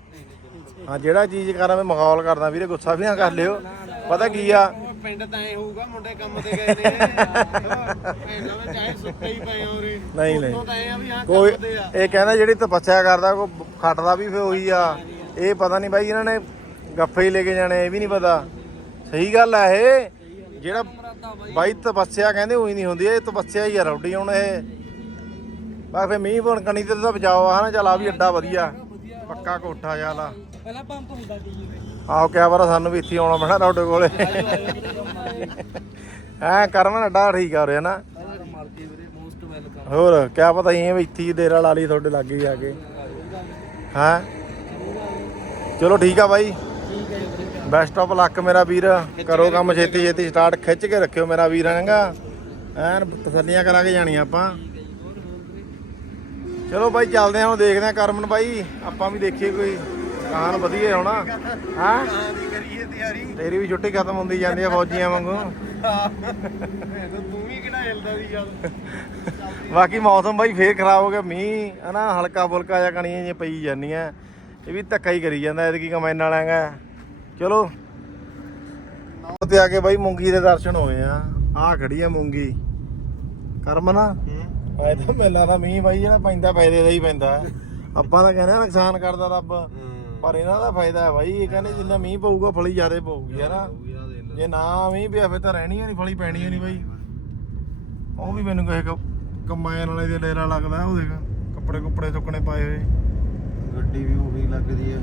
ਹਾਂ, ਜਿਹੜਾ ਚੀਜ਼ ਕਰਾਂ ਮੈਂ ਮਖੌਲ ਕਰਦਾ, ਵੀਰੇ, ਗੁੱਸਾ ਵੀ ਨਾ ਕਰ ਲਿਓ। ਪਤਾ ਕੀ ਆ ਪਿੰਡ ਤਾਂ ਐ ਹੋਊਗਾ ਮੁੰਡੇ ਕੰਮ ਤੇ ਗਏ ਨੇ। ਇਹਨਾਂ ਵਿੱਚ ਚਾਹੇ ਸੁੱਤੇ ਹੀ ਪਏ ਉਰੇ। ਨਹੀਂ ਨਹੀਂ। ਉੱਥੋਂ ਤਾਂ ਐ ਆ ਵੀ ਹਾਂ ਕੋਈ ਕੰਮ ਤੇ ਆ। ਇਹ ਕਹਿੰਦਾ ਜਿਹੜੀ ਤਪੱਸਿਆ ਕਰਦਾ ਕੋ ਖੱਟਦਾ ਵੀ ਫੇ ਉਹੀ ਆ। ਇਹ ਪਤਾ ਨਹੀਂ ਬਾਈ ਇਹਨਾਂ ਨੇ ਗੱਫੇ ਹੀ ਲੈ ਕੇ ਜਾਣੇ ਇਹ ਵੀ ਨਹੀਂ ਪਤਾ। ਸਹੀ ਗੱਲ ਆ ਇਹ। ਜਿਹੜਾ ਬਾਈ ਤਪੱਸਿਆ ਕਹਿੰਦੇ ਉਹੀ ਨਹੀਂ ਹੁੰਦੀ ਇਹ ਤਪੱਸਿਆ ਹੀ ਆ ਰੌਡੀ ਹੁਣ ਇਹ। ਬਾ ਫੇ ਮੀਂਹ ਪਣ ਕਣੀ ਤੇ ਤਾਂ ਬਚਾਓ ਆ ਨਾ ਚੱਲ ਆ ਵੀ ਅੱਡਾ ਵਧੀਆ। ਪੱਕਾ ਕੋਠਾ ਜਾਲਾ ਪਹਿਲਾਂ ਪੰਪ ਹੁੰਦਾ ਸੀ ਜੀ। ਆਹੋ ਕਿਆ ਪਤਾ ਸਾਨੂੰ ਵੀ ਇੱਥੇ ਆਉਣਾ ਪੈਣਾ ਤੁਹਾਡੇ ਕੋਲੇ। ਐ ਕਰਮਨ ਅੱਡਾ ਠੀਕ ਆ ਰਿਹਾ ਨਾ ਹੋਰ, ਕਿਆ ਪਤਾ ਇਹ ਵੀ ਇੱਥੇ ਹੀ ਡੇਰਾ ਲਾ ਲਈ ਤੁਹਾਡੇ ਲਾਗੇ ਹੀ ਆ ਕੇ। ਹਾਂ? ਚਲੋ ਠੀਕ ਆ ਬਾਈ। ਬੈਸਟ ਆਫ ਲੱਕ ਮੇਰਾ ਵੀਰ। ਕਰੋ ਕੰਮ ਛੇਤੀ ਛੇਤੀ ਸਟਾਰਟ ਖਿੱਚ ਕੇ ਰੱਖਿਓ ਮੇਰਾ ਵੀਰ ਹੈਗਾ ਐਨ ਤਸੱਲੀਆਂ ਕਰਾ ਕੇ ਜਾਣੀਆਂ ਆਪਾਂ। ਚਲੋ ਬਾਈ, ਚੱਲਦੇ ਹਾਂ, ਹੁਣ ਦੇਖਦੇ ਹਾਂ ਕਰਮਨ ਬਾਈ, ਆਪਾਂ ਵੀ ਦੇਖੀਏ ਕੋਈ। ਕਾਨ ਵਧੀਆ ਹੋਣਾ। ਹਾਂ? ਹਾਂ ਦੀ ਕਰੀਏ ਤਿਆਰੀ ਤੇਰੀ ਵੀ ਛੁੱਟੀ ਖਤਮ ਹੁੰਦੀ ਜਾਂਦੀ ਆ ਫੌਜੀਆਂ ਵਾਂਗੂ। ਤੂੰ ਵੀ ਕਿਹੜਾ ਹਿਲਦਾ ਸੀ ਯਾਰ ਬਾਕੀ ਮੌਸਮ ਬਾਈ ਫੇਰ ਖਰਾਬ ਹੋ ਗਿਆ। ਮੀਂਹ ਹਨਾ ਹਲਕਾ ਫੁਲਕਾ ਜਿਹਾ ਕਣੀਆਂ ਜਿਹੀਆਂ ਪਈ ਜਾਂਦੀਆਂ। ਇਹ ਵੀ ਧੱਕਾ ਹੀ ਕਰੀ ਜਾਂਦਾ, ਐਤਕੀ ਕਮੈਨ ਵਾਲਿਆਂਗਾ ਚਲੋ। ਨੌ ਤੇ ਆ ਕੇ ਬਾਈ ਮੂੰਗੀ ਦੇ ਦਰਸ਼ਨ ਹੋਏ ਆ। ਆਹ ਖੜੀ ਆ ਮੂੰਗੀ। ਕਰਮ ਨਾ ਆਏ ਤਾਂ ਮੇਲਾ ਦਾ ਮੀਂਹ ਬਾਈ ਜਿਹੜਾ ਪੈਂਦਾ ਫਾਇਦੇ ਦਾ ਹੀ ਪੈਂਦਾ। ਆਪਾਂ ਤਾਂ ਕਹਿੰਦੇ ਨੁਕਸਾਨ ਕਰਦਾ ਰੱਬ। ਪਰ ਇਹਨਾਂ ਦਾ ਫਾਇਦਾ ਹੈ ਬਾਈ ਇਹ ਕਹਿੰਦੇ ਜਿੰਨਾ ਮੀਂਹ ਪਊਗਾ ਫਲੀ ਜ਼ਿਆਦਾ ਪਊਗੀ ਯਾਰ ਜੇ ਨਾ ਮੀਂਹ ਪਿਆ ਫਿਰ ਤਾਂ ਰਹਿਣੀ ਨਹੀਂ ਫਲੀ ਪੈਣੀ ਨਹੀਂ ਬਾਈ। ਉਹ ਵੀ ਮੈਨੂੰ ਕਿਸੇ ਕੰਬਾਈਨ ਵਾਲੇ ਦੇ ਡੇਰਾ ਲੱਗਦਾ ਉਹ ਦੇਖ ਕੱਪੜੇ ਕੁੱਪੜੇ ਚੁੱਕਣੇ ਪਾਏ ਹੋਏ। ਗੱਡੀ ਵੀ ਉਹੀ ਲੱਗਦੀ ਆ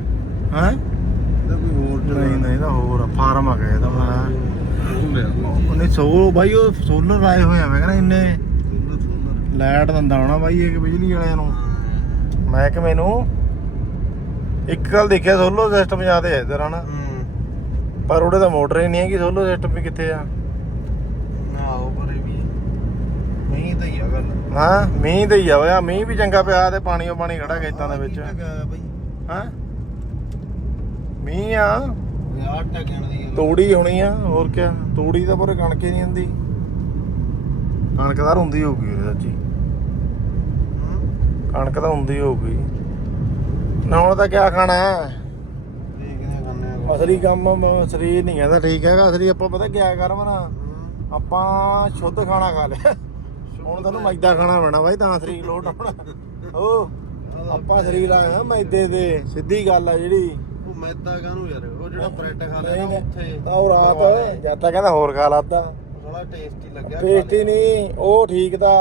ਹੈ? ਇਹਦਾ ਕੋਈ ਹੋਰ ਨਹੀਂ ਨਹੀਂ ਇਹਦਾ ਹੋਰ ਫਾਰਮ ਆ ਗਿਆ ਇਹਦਾ ਮੈਂ ਉਹਨੇ ਸੋ ਬਾਈ ਉਹ ਸੋਲਰ ਆਏ ਹੋਏ ਆ ਮੈਂ ਕਹਿੰਦਾ ਇੰਨੇ ਲਾਈਟ ਦਿੰਦਾ ਹੋਣਾ ਬਾਈ ਇਹ ਬਿਜਲੀ ਵਾਲਿਆਂ ਨੂੰ। ਮੈਂ ਕਿ ਮੈਨੂੰ ਇੱਕ ਗੱਲ ਦੇਖਿਆ ਸੋਲਰ ਸਿਸਟਮ ਜ਼ਿਆਦਾ ਹੈ ਇਧਰ ਹਨਾ ਪਰ ਉਹਦੇ ਤਾਂ ਮੋਟਰ ਹੀ ਨਹੀਂ ਹੈਗੀ ਸੋਲਰ ਸਿਸਟਮ ਵੀ ਕਿੱਥੇ ਆ? ਨਾ ਉਹ ਪਰੇ ਵੀ ਨਹੀਂ ਤਾਂ ਹੀ ਆ ਗੱਲ। ਹਾਂ ਮੀਂਹ ਤੇ ਹੀ ਆ ਹੋਇਆ ਮੀਂਹ ਵੀ ਚੰਗਾ ਪਿਆ ਤੇ ਪਾਣੀ ਓ ਪਾਣੀ ਖੜਾ ਖੇਤਾਂ ਦੇ ਵਿੱਚ। ਬਈ। ਹਾਂ। ਮੀਂਹ ਆ। ਯਾਰ ਟਕਣ ਦੀ ਗੱਲ। ਤੂੜੀ ਹੋਣੀ ਆ ਹੋਰ ਕਿਆ ਤੂੜੀ ਤਾਂ ਪੂਰੇ ਕਣਕ ਹੀ ਨਹੀਂ ਹੁੰਦੀ। ਕਣਕ ਤਾਂ ਹੁੰਦੀ ਹੋਊਗੀ ਸੱਚੀ ਕਣਕ ਤਾਂ ਹੁੰਦੀ ਹੋਊਗੀ। ਨਾ ਹੁਣ ਤਾਂ ਕਿਆ ਖਾਣਾ? ਹੈ? ਦੇਖਦੇ ਆ ਅਸਲੀ ਕੰਮ ਮ- ਸਰੀਰ ਨਹੀਂ ਕਹਿੰਦਾ ਠੀਕ ਹੈਗਾ ਅਸਲੀ ਆਪਾਂ ਪਤਾ ਕਿਆ ਕਰਮਣਾ ਆਪਾਂ ਸ਼ੁੱਧ ਖਾਣਾ ਖਾ ਲਿਆ। ਹੁਣ ਤੁਹਾਨੂੰ ਮੈਦਾ ਖਾਣਾ ਪੈਣਾ ਬਾਈ ਤਾਂ ਸਰੀਰ ਲੋਟ ਆਉਣਾ। ਓ ਆਪਾਂ ਸਰੀਰ ਆਇਆ ਮੈਦੇ ਦੇ ਸਿੱਧੀ ਗੱਲ ਆ ਜਿਹੜੀ। ਉਹ ਮੈਦਾ ਕਾਹਨੂੰ ਯਾਰ? ਉਹ ਜਿਹੜਾ ਬ੍ਰੈਡ ਖਾ ਨਹੀਂ। ਉੱਥੇ। ਤਾਂ ਉਹ ਰਾਤ ਜਦ ਤੱਕ ਕਹਿੰਦਾ ਹੋਰ ਖਾ ਲਾਦਾ ਥੋੜਾ ਟੇਸਟੀ ਲੱਗਿਆ ਟੇਸਟੀ ਨਹੀਂ ਉਹ ਠੀਕ ਦਾ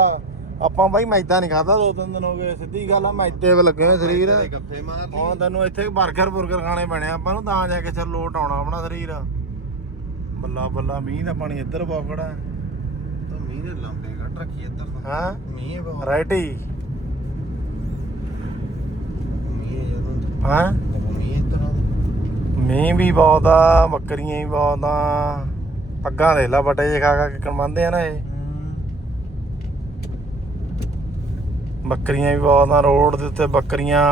ਆਪਾਂ ਬਾਈ ਮੈਦਾ ਨਹੀਂ ਖਾਦਾ ਦੋ ਤਿੰਨ ਦਿਨ ਹੋ ਗਏ ਸਿੱਧੀ ਗੱਲ ਆ ਮੈਦੇ ਵੇ ਲੱਗੇ ਹੋਏ ਸਰੀਰ। ਤੇ ਗੱਫੇ ਮਾਰ ਤੈਨੂੰ ਇੱਥੇ 버ਗਰ ਬੁਰਗਰ ਖਾਣੇ ਪੈਣੇ ਆਪਾਂ ਨੂੰ ਤਾਂ ਜਾ ਕੇ ਚੱਲ ਲੋਟ ਆਉਣਾ ਆਪਣਾ ਸਰੀਰ। ਬੱਲਾ ਬੱਲਾ ਮੀਂਹ ਦਾ ਪਾਣੀ ਇੱਧਰ ਪੌਕੜਾ ਤਾਂ ਮੀਂਹ ਨੇ ਲੰਬੇ ਕੱਟ ਰੱਖੀ ਇੱਧਰ ਤਾਂ। ਹਾਂ? ਮੀਂਹ ਬਹੁਤ। ਰਾਈਟੀ ਮੀਂਹ ਜਦੋਂ ਹਾਂ? ਮੀਂਹ ਇੱਧਰ ਆ ਮੀਂਹ ਵੀ ਬਹੁਤ ਆ ਬੱਕਰੀਆਂ ਵੀ ਬਹੁਤ ਆ। ਪੱਗਾਂ ਦੇ ਲਾ ਬਟੇ ਜੇ ਖਾ ਖਾ ਕੇ ਕਮਾਉਂਦੇ ਆ ਨਾ ਇਹ। ਬੱਕਰੀਆਂ ਵੀ ਬਹੁਤ ਆ ਰੋਡ ਦੇ ਉੱਤੇ ਬੱਕਰੀਆਂ।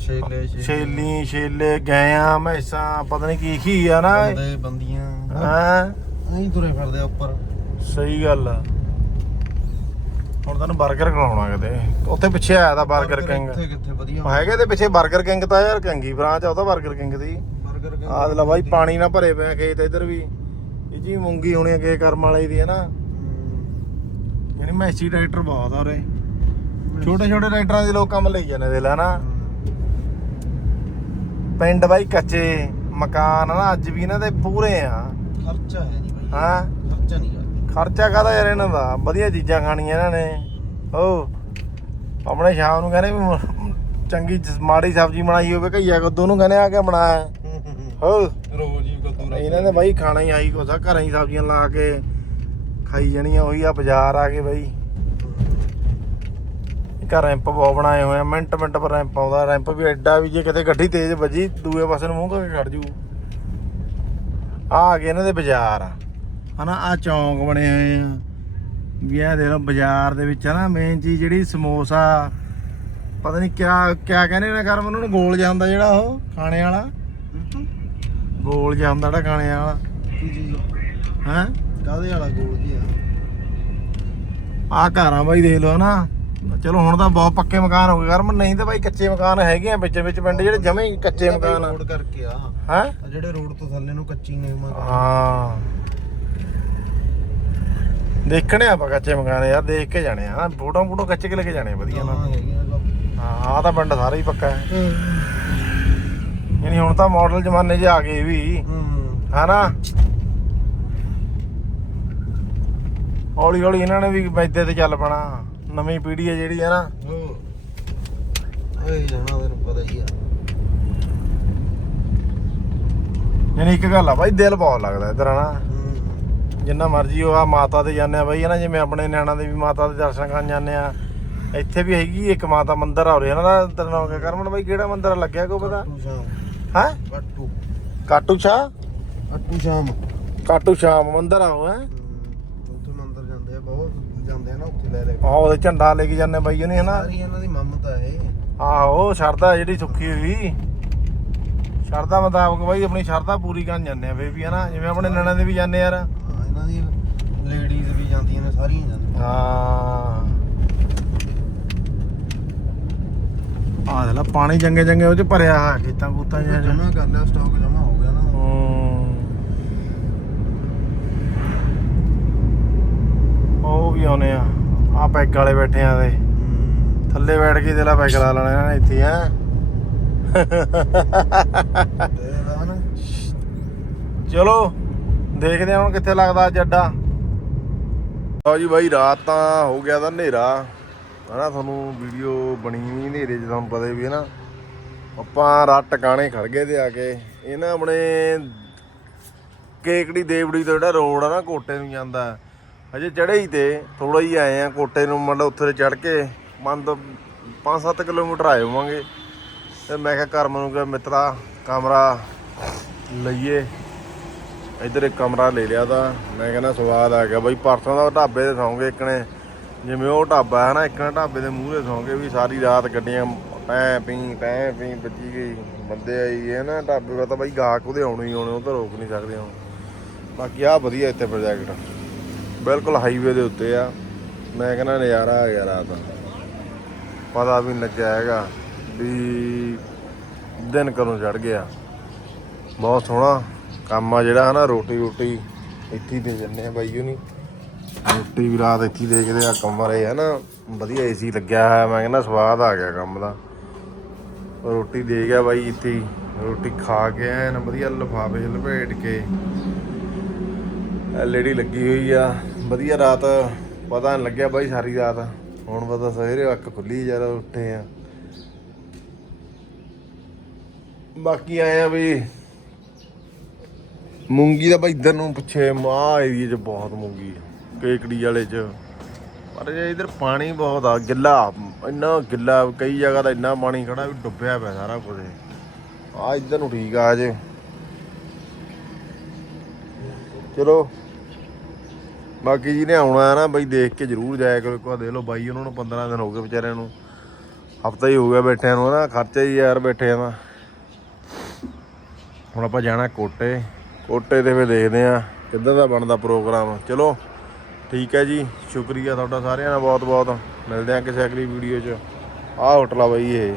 ਛੇਲੇ ਛੇਲੇ। ਗਾਇਆਂ ਮੈਸਾਂ ਪਤਾ ਨਹੀਂ ਕੀ ਕੀ ਆ ਨਾ। ਬੰਦੀਆਂ। ਹਾਂ? ਐਂ ਤੁਰੇ ਫਿਰਦੇ ਉੱਪਰ। ਸਹੀ ਗੱਲ ਆ। ਹੁਣ ਤੈਨੂੰ 버ਗਰ ਖਵਾਉਣਾ ਕਿਤੇ। ਉੱਥੇ ਪਿੱਛੇ ਆਇਆ ਤਾਂ 버ਗਰ ਕਿੰਗ। ਕਿੱਥੇ ਕਿੱਥੇ ਵਧੀਆ ਹੈਗੇ ਤੇ ਪਿੱਛੇ 버ਗਰ ਕਿੰਗ ਤਾਂ ਯਾਰ ਕੰਗੀ ਬ੍ਰਾਂਚ ਆ ਉਹਦਾ 버ਗਰ ਕਿੰਗ ਦੀ। 버ਗਰ ਕਿੰਗ ਆਹ ਲੈ ਬਾਈ ਪਾਣੀ ਨਾ ਭਰੇ ਪਏ ਤੇ ਇਧਰ ਵੀ। ਜੀ ਮੂੰਗੀ ਹੋਣੀ ਅੱਗੇ ਕਰਮ ਵਾਲੇ ਦੀ ਹੈ ਨਾ। ਯਾਨੀ ਮੈਸੀ ਟਰੈਕਟਰ ਬਹੁਤ ਆ ਉਰੇ। ਛੋਟੇ ਛੋਟੇ ਟਰੈਕਟਰਾਂ ਦੇ ਲੋਕ ਕੰਮ ਲਈ ਜਾਂਦੇ ਦੇ ਲੈ ਨਾ। ਪਿੰਡ ਬਾਈ ਕੱਚੇ ਮਕਾਨ ਨਾ ਅੱਜ ਵੀ ਇਹਨਾਂ ਦੇ ਪੂਰੇ ਆ। ਖਰਚਾ ਹੈ ਨਹੀਂ ਬਾਈ। ਹਾਂ? ਖਰਚਾ ਨਹੀਂ ਹੈ ਖਰਚਾ ਕਾਹਦਾ ਯਾਰ ਇਹਨਾਂ ਦਾ? ਵਧੀਆ ਚੀਜ਼ਾਂ ਖਾਣੀਆਂ ਇਹਨਾਂ ਨੇ। ਓ ਆਪਣੇ ਸ਼ਾਮ ਨੂੰ ਕਹਿੰਦੇ ਵੀ ਚੰਗੀ ਮਾੜੀ ਸਬਜ਼ੀ ਬਣਾਈ ਹੋਵੇ ਘਈਆ ਕੱਦੂ ਨੂੰ ਕਹਿੰਦੇ ਆ ਕੇ ਬਣਾਇਆ ਹੋ ਰੋਜ਼ ਹੀ ਕੱਦੂ ਇਹਨਾਂ ਨੇ ਬਾਈ ਖਾਣਾ ਹੀ ਆਈ ਕੋਸਾ ਘਰਾਂ ਹੀ ਸਬਜ਼ੀਆਂ ਲਾ ਕੇ ਖਾਈ ਜਾਣੀਆਂ ਉਹੀ ਆ ਬਾਜ਼ਾਰ ਆ ਕੇ ਬਾਈ। ਇੱਕ ਰੈਂਪ ਬਹੁਤ ਬਣਾਏ ਹੋਏ ਆ ਮਿੰਟ ਮਿੰਟ ਪਰ ਰੈਂਪ ਆਉਂਦਾ ਰੈਂਪ ਵੀ ਐਡਾ ਵੀ ਜੇ ਕਿਤੇ ਗੱਡੀ ਤੇਜ਼ ਵੱਜੀ ਦੂਏ ਪਾਸੇ ਨੂੰ ਮੂੰਹ ਕਰਕੇ ਖੜ ਜੂ। ਆ ਆ ਗਏ ਇਹਨਾਂ ਦੇ ਬਾਜ਼ਾਰ। ਹਨਾ ਆ ਚੌਂਕ ਬਣੇ ਹੋਏ ਆ। ਵੀ ਇਹ ਦੇ ਲੋ ਬਾਜ਼ਾਰ ਦੇ ਵਿੱਚ ਹਨਾ ਮੇਨ ਚੀਜ਼ ਜਿਹੜੀ ਸਮੋਸਾ ਪਤਾ ਨਹੀਂ ਕਿਆ ਕਿਆ ਕਹਿੰਦੇ ਨੇ ਕਰਮ ਉਹਨਾਂ ਨੂੰ ਗੋਲ ਜਿਹਾ ਹੁੰਦਾ ਜਿਹੜਾ ਉਹ ਖਾਣੇ ਵਾਲਾ। ਗੋਲ ਜਿਹਾ ਹੁੰਦਾ ਜਿਹੜਾ ਖਾਣੇ ਵਾਲਾ। ਕੀ ਚੀਜ਼ ਹੈ? ਕਾਦੇ ਵਾਲਾ ਗੋਲ ਜੀ ਆ ਆ ਘਰਾਂ ਬਾਈ ਦੇਖ ਲਓ ਨਾ ਚਲੋ ਹੁਣ ਤਾਂ ਬਹੁਤ ਪੱਕੇ ਮਕਾਨ ਹੋ ਗਏ ਕਰਮ ਨਹੀਂ ਤਾਂ ਬਾਈ ਕੱਚੇ ਮਕਾਨ ਹੈਗੇ ਆ ਵਿੱਚ ਵਿੱਚ ਪਿੰਡ ਜਿਹੜੇ ਜਮੇ ਹੀ ਕੱਚੇ ਮਕਾਨ ਆ। ਰੋਡ ਕਰਕੇ ਆ। ਹੈ? ਆ ਜਿਹੜੇ ਰੋਡ ਤੋਂ ਥੱਲੇ ਨੂੰ ਕੱਚੀ ਨੇ ਮਕਾਨ ਹਾਂ। ਦੇਖਣੇ ਆਪਾਂ ਕੱਚੇ ਮਕਾਨ ਯਾਰ ਦੇਖ ਕੇ ਜਾਣੇ ਆ। ਫੋਟੋ ਫੋਟੋ ਖਿੱਚ ਕੇ ਲੈ ਕੇ ਜਾਣੇ ਵਧੀਆ ਨਾ ਹਾਂ ਆ ਤਾਂ ਪਿੰਡ ਸਾਰਾ ਹੀ ਪੱਕਾ ਹੈ। ਯਾਨੀ ਹੁਣ ਤਾਂ ਮਾਡਲ ਜ਼ਮਾਨੇ 'ਚ ਆ ਗਏ ਵੀ। ਹੂੰ। ਹਨਾ? ਹੌਲੀ ਹੌਲੀ ਇਹਨਾਂ ਨੇ ਵੀ ਮੈਦੇ ਤੇ ਚੱਲ ਪੈਣਾ। ਨਵੀਂ ਪੀੜ੍ਹੀ ਹੈ ਜਿਹੜੀ ਹੈ ਨਾ। ਹੋ। ਓਏ ਜਾਣਾ ਤੈਨੂੰ ਪਤਾ ਹੀ ਆ। ਯਾਨੀ ਇੱਕ ਗੱਲ ਆ ਬਾਈ ਦਿਲ ਬਹੁਤ ਲੱਗਦਾ ਇਧਰ ਹਨਾ। ਜਿੰਨਾ ਮਰਜ਼ੀ ਉਹ ਆ ਮਾਤਾ ਦੇ ਜਾਂਦੇ ਆ ਬਾਈ ਹਨਾ ਜਿਵੇਂ ਆਪਣੇ ਨਿਆਣਾ ਦੇ ਵੀ ਮਾਤਾ ਦੇ ਦਰਸ਼ਨ ਕਰਨ ਜਾਂਦੇ ਆ। ਇੱਥੇ ਵੀ ਹੈਗੀ ਇੱਕ ਮਾਤਾ ਮੰਦਿਰ ਆ ਉਰੇ ਇਹਨਾਂ ਦਾ ਤੇਰਾ ਨਾਮ ਕਿਆ ਕਰਮਨ ਬਾਈ ਕਿਹੜਾ ਮੰਦਿਰ ਲੱਗਿਆ ਕੋ ਪਤਾ? ਹੈ? ਕੱਟੂ ਕਾਟੂ ਸ਼ਾਹ ਕੱਟੂ ਸ਼ਾਮ। ਕਾਟੂ ਸ਼ਾਮ ਮੰਦਿਰ ਆ ਉਹ ਹੈ ਉੱਥੇ ਮੰਦਰ ਜਾਂਦੇ ਆ ਬਹੁਤ ਜਾਂਦੇ ਆ ਨਾ ਉੱਥੇ ਲੈ ਲੈ ਕੇ ਆ ਉਹਦੇ ਝੰਡਾ ਲੈ ਕੇ ਜਾਂਦੇ ਬਾਈ ਉਹਨੇ ਹਨਾ? ਸਾਰੀ ਇਹਨਾਂ ਦੀ ਮਮਤਾ ਹੈ ਆਹੋ ਸ਼ਰਦਾ ਜਿਹੜੀ ਸੁੱਖੀ ਹੋਈ। ਸ਼ਰਦਾ ਮੁਤਾਬਕ ਬਾਈ ਆਪਣੀ ਸ਼ਰਦਾ ਪੂਰੀ ਕਰਨ ਜਾਂਦੇ ਆ ਵੀ ਹਨਾ? ਜਿਵੇਂ ਆਪਣੇ ਨਣਾ ਦੇ ਵੀ ਜਾਂਦੇ ਯਾਰ। ਹਾਂ, ਇਹਨਾਂ ਦੀ ਲੇਡੀਜ਼ ਵੀ ਜਾਂਦੀਆਂ ਨੇ ਸਾਰੀਆਂ ਜਾਂਦੀਆਂ। ਹਾਂ। ਆਹ ਦੇ ਲਾ ਪਾਣੀ ਚੰਗੇ ਚੰਗੇ ਉਹ ਚ ਭਰਿਆ ਹੈ ਖੇਤਾਂ ਕੂਤਾਂ ਜਿਹਾ ਚ। ਜਮਾ ਕਰ ਲਿਆ ਸਟਾਕ ਜਮਾ ਹੋ ਗਿਆ ਨਾ। ਹੂੰ। ਉਹ ਵੀ ਆਉਨੇ ਆ। ਆ ਪੈਗ ਵਾਲੇ ਬੈਠੇ ਆ ਦੇ ਥੱਲੇ ਬੈਠ ਕੇ ਦੇਲਾ ਪੈਗ ਲਾ ਲੈਣਾ ਇਹਨਾਂ ਨੇ ਇੱਥੇ ਆ ਚਲੋ ਦੇਖਦੇ ਹਾਂ ਹੁਣ ਕਿੱਥੇ ਲੱਗਦਾ ਅੱਜ ਅੱਡਾ। ਲਓ ਜੀ ਬਾਈ ਰਾਤ ਤਾਂ ਹੋ ਗਿਆ ਤਾਂ ਹਨੇਰਾ। ਹਨਾ ਤੁਹਾਨੂੰ ਵੀਡੀਓ ਬਣੀ ਨਹੀਂ ਹਨੇਰੇ 'ਚ ਤੁਹਾਨੂੰ ਪਤਾ ਹੀ ਹੈ ਨਾ। ਆਪਾਂ ਰਾਤ ਟਿਕਾਣੇ ਖੜ ਗਏ ਤੇ ਆ ਕੇ ਇਹ ਨਾ ਆਪਣੇ ਕੇਕੜੀ ਦੇਵੜੀ ਤੋਂ ਜਿਹੜਾ ਰੋਡ ਆ ਨਾ ਕੋਟੇ ਨੂੰ ਜਾਂਦਾ। ਹਜੇ ਚੜ੍ਹੇ ਹੀ ਤੇ ਥੋੜਾ ਹੀ ਆਏ ਆ ਕੋਟੇ ਨੂੰ, ਮਤਲਬ ਉੱਥੇ ਚੜ੍ਹ ਕੇ ਮਨ ਤੋਂ 5-7 ਕਿਲੋਮੀਟਰ ਆਏ ਹੋਵਾਂਗੇ। ਤੇ ਮੈਂ ਕਿਹਾ ਕਰਮ ਨੂੰ ਕਿਹਾ, ਮਿੱਤਰਾ, ਕਮਰਾ ਲਈਏ। ਇੱਧਰ ਇੱਕ ਕਮਰਾ ਲੈ ਲਿਆ ਤਾਂ ਮੈਂ ਕਹਿੰਦਾ ਸਵਾਦ ਆ ਗਿਆ। ਬਾਈ ਪਰਸੋਂ ਦਾ ਢਾਬੇ ਤੇ ਸੌਂਗੇ ਇੱਕ ਨੇ। ਜਿਵੇਂ ਉਹ ਢਾਬਾ ਹੈ ਨਾ, ਇੱਕ ਇੱਕਨੇ ਢਾਬੇ ਦੇ ਮੂਹਰੇ ਸੌਂਗੇ ਵੀ ਸਾਰੀ ਰਾਤ ਗੱਡੀਆਂ ਟੈਂ ਪੀ ਟੈਂ ਪੀ ਵੱਜੀ ਗਈ। ਬੰਦੇ ਆਈ ਗਏ ਨਾ ਢਾਬੇ ਦਾ ਤਾਂ ਬਾਈ ਗਾਹਕ ਉਹਦੇ ਆਉਣੇ ਹੀ ਆਉਣੇ, ਉਹ ਤਾਂ ਰੋਕ ਨਹੀਂ ਸਕਦੇ ਹੁਣ। ਬਾਕੀ ਆ ਵਧੀਆ ਇੱਥੇ ਪ੍ਰੋਜੈਕਟ। ਬਿਲਕੁਲ ਹਾਈਵੇ ਦੇ ਉੱਤੇ ਆ। ਮੈਂ ਕਹਿੰਦਾ ਨਜ਼ਾਰਾ ਆ ਗਿਆ ਰਾਤ ਦਾ। ਪਤਾ ਵੀ ਨਹੀਂ ਲੱਗਿਆ ਹੈਗਾ ਵੀ ਦਿਨ ਕਦੋਂ ਚੜ ਗਿਆ। ਬਹੁਤ ਸੋਹਣਾ ਕੰਮ ਆ ਜਿਹੜਾ ਹਨਾ, ਰੋਟੀ ਰੋਟੀ ਇੱਥੇ ਦੇ ਦਿੰਦੇ ਆ ਬਾਈ ਨਹੀਂ ਰੋਟੀ ਵੀ ਰਾਤ ਇੱਥੇ ਦੇਖਦੇ ਆ ਕਮਰੇ ਹਨਾ, ਵਧੀਆ ਏਸੀ ਲੱਗਿਆ ਹੋਇਆ, ਮੈਂ ਕਹਿੰਦਾ ਸਵਾਦ ਆ ਗਿਆ ਕੰਮ ਦਾ। ਰੋਟੀ ਦੇ ਗਿਆ ਬਾਈ ਇੱਥੇ ਹੀ, ਰੋਟੀ ਖਾ ਕੇ ਐਨ ਵਧੀਆ ਲਿਫਾਫੇ ਲਪੇਟ ਕੇ। ਐਲਈਡੀ ਲੱਗੀ ਹੋਈ ਆ। ਵਧੀਆ ਰਾਤ ਪਤਾ ਨਹੀਂ ਲੱਗਿਆ ਬਾਈ ਸਾਰੀ ਰਾਤ। ਹੁਣ ਪਤਾ ਸਵੇਰੇ ਅੱਖ ਖੁੱਲੀ ਯਾਰ, ਉੱਠੇ ਆ। ਬਾਕੀ ਆਏ ਵੀ ਮੂੰਗੀ ਦਾ ਬਾਈ ਇਧਰ ਨੂੰ ਪਿੱਛੇ ਮਾਹ ਏਰੀਏ 'ਚ ਬਹੁਤ ਮੂੰਗੀ, ਕੇਕੜੀ ਵਾਲੇ 'ਚ। ਪਰ ਇਹ ਇਧਰ ਪਾਣੀ ਬਹੁਤ ਆ, ਗਿੱਲਾ, ਇੰਨਾ ਗਿੱਲਾ, ਕਈ ਜਗ੍ਹਾ ਦਾ ਇੰਨਾ ਪਾਣੀ ਖੜਾ ਵੀ ਡੁੱਬਿਆ ਪਿਆ ਸਾਰਾ ਕੁਝ। ਆ ਇਧਰ ਨੂੰ ਠੀਕ ਆ ਜੇ ਚਲੋ। ਬਾਕੀ ਜੀ ਨੇ ਆਉਣਾ ਹੈ ਨਾ ਬਈ ਦੇਖ ਕੇ ਜ਼ਰੂਰ ਜਾਇਆ ਕਰੋ, ਇੱਕ ਵਾਰ ਦੇਖ ਲਓ ਬਾਈ ਉਹਨਾਂ ਨੂੰ 15 ਦਿਨ ਹੋ ਗਏ ਵਿਚਾਰਿਆਂ ਨੂੰ। ਹਫਤਾ ਹੀ ਹੋ ਗਿਆ ਬੈਠਿਆਂ ਨੂੰ ਨਾ ਖਰਚਾ ਹੀ ਯਾਰ ਬੈਠਿਆਂ ਦਾ ਹੁਣ ਆਪਾਂ ਜਾਣਾ ਕੋਟੇ। ਕੋਟੇ ਤੇ ਫਿਰ ਦੇਖਦੇ ਆ ਕਿੱਦਾਂ ਦਾ ਬਣਦਾ ਪ੍ਰੋਗਰਾਮ। ਚਲੋ, ਠੀਕ ਹੈ ਜੀ, ਸ਼ੁਕਰੀਆ ਤੁਹਾਡਾ ਸਾਰਿਆਂ ਦਾ ਬਹੁਤ ਬਹੁਤ ਮਿਲਦੇ ਆ ਕਿਸੇ ਅਗਲੀ ਵੀਡੀਓ 'ਚ। ਆਹ ਹੋਟਲ ਆ ਬਈ ਇਹ।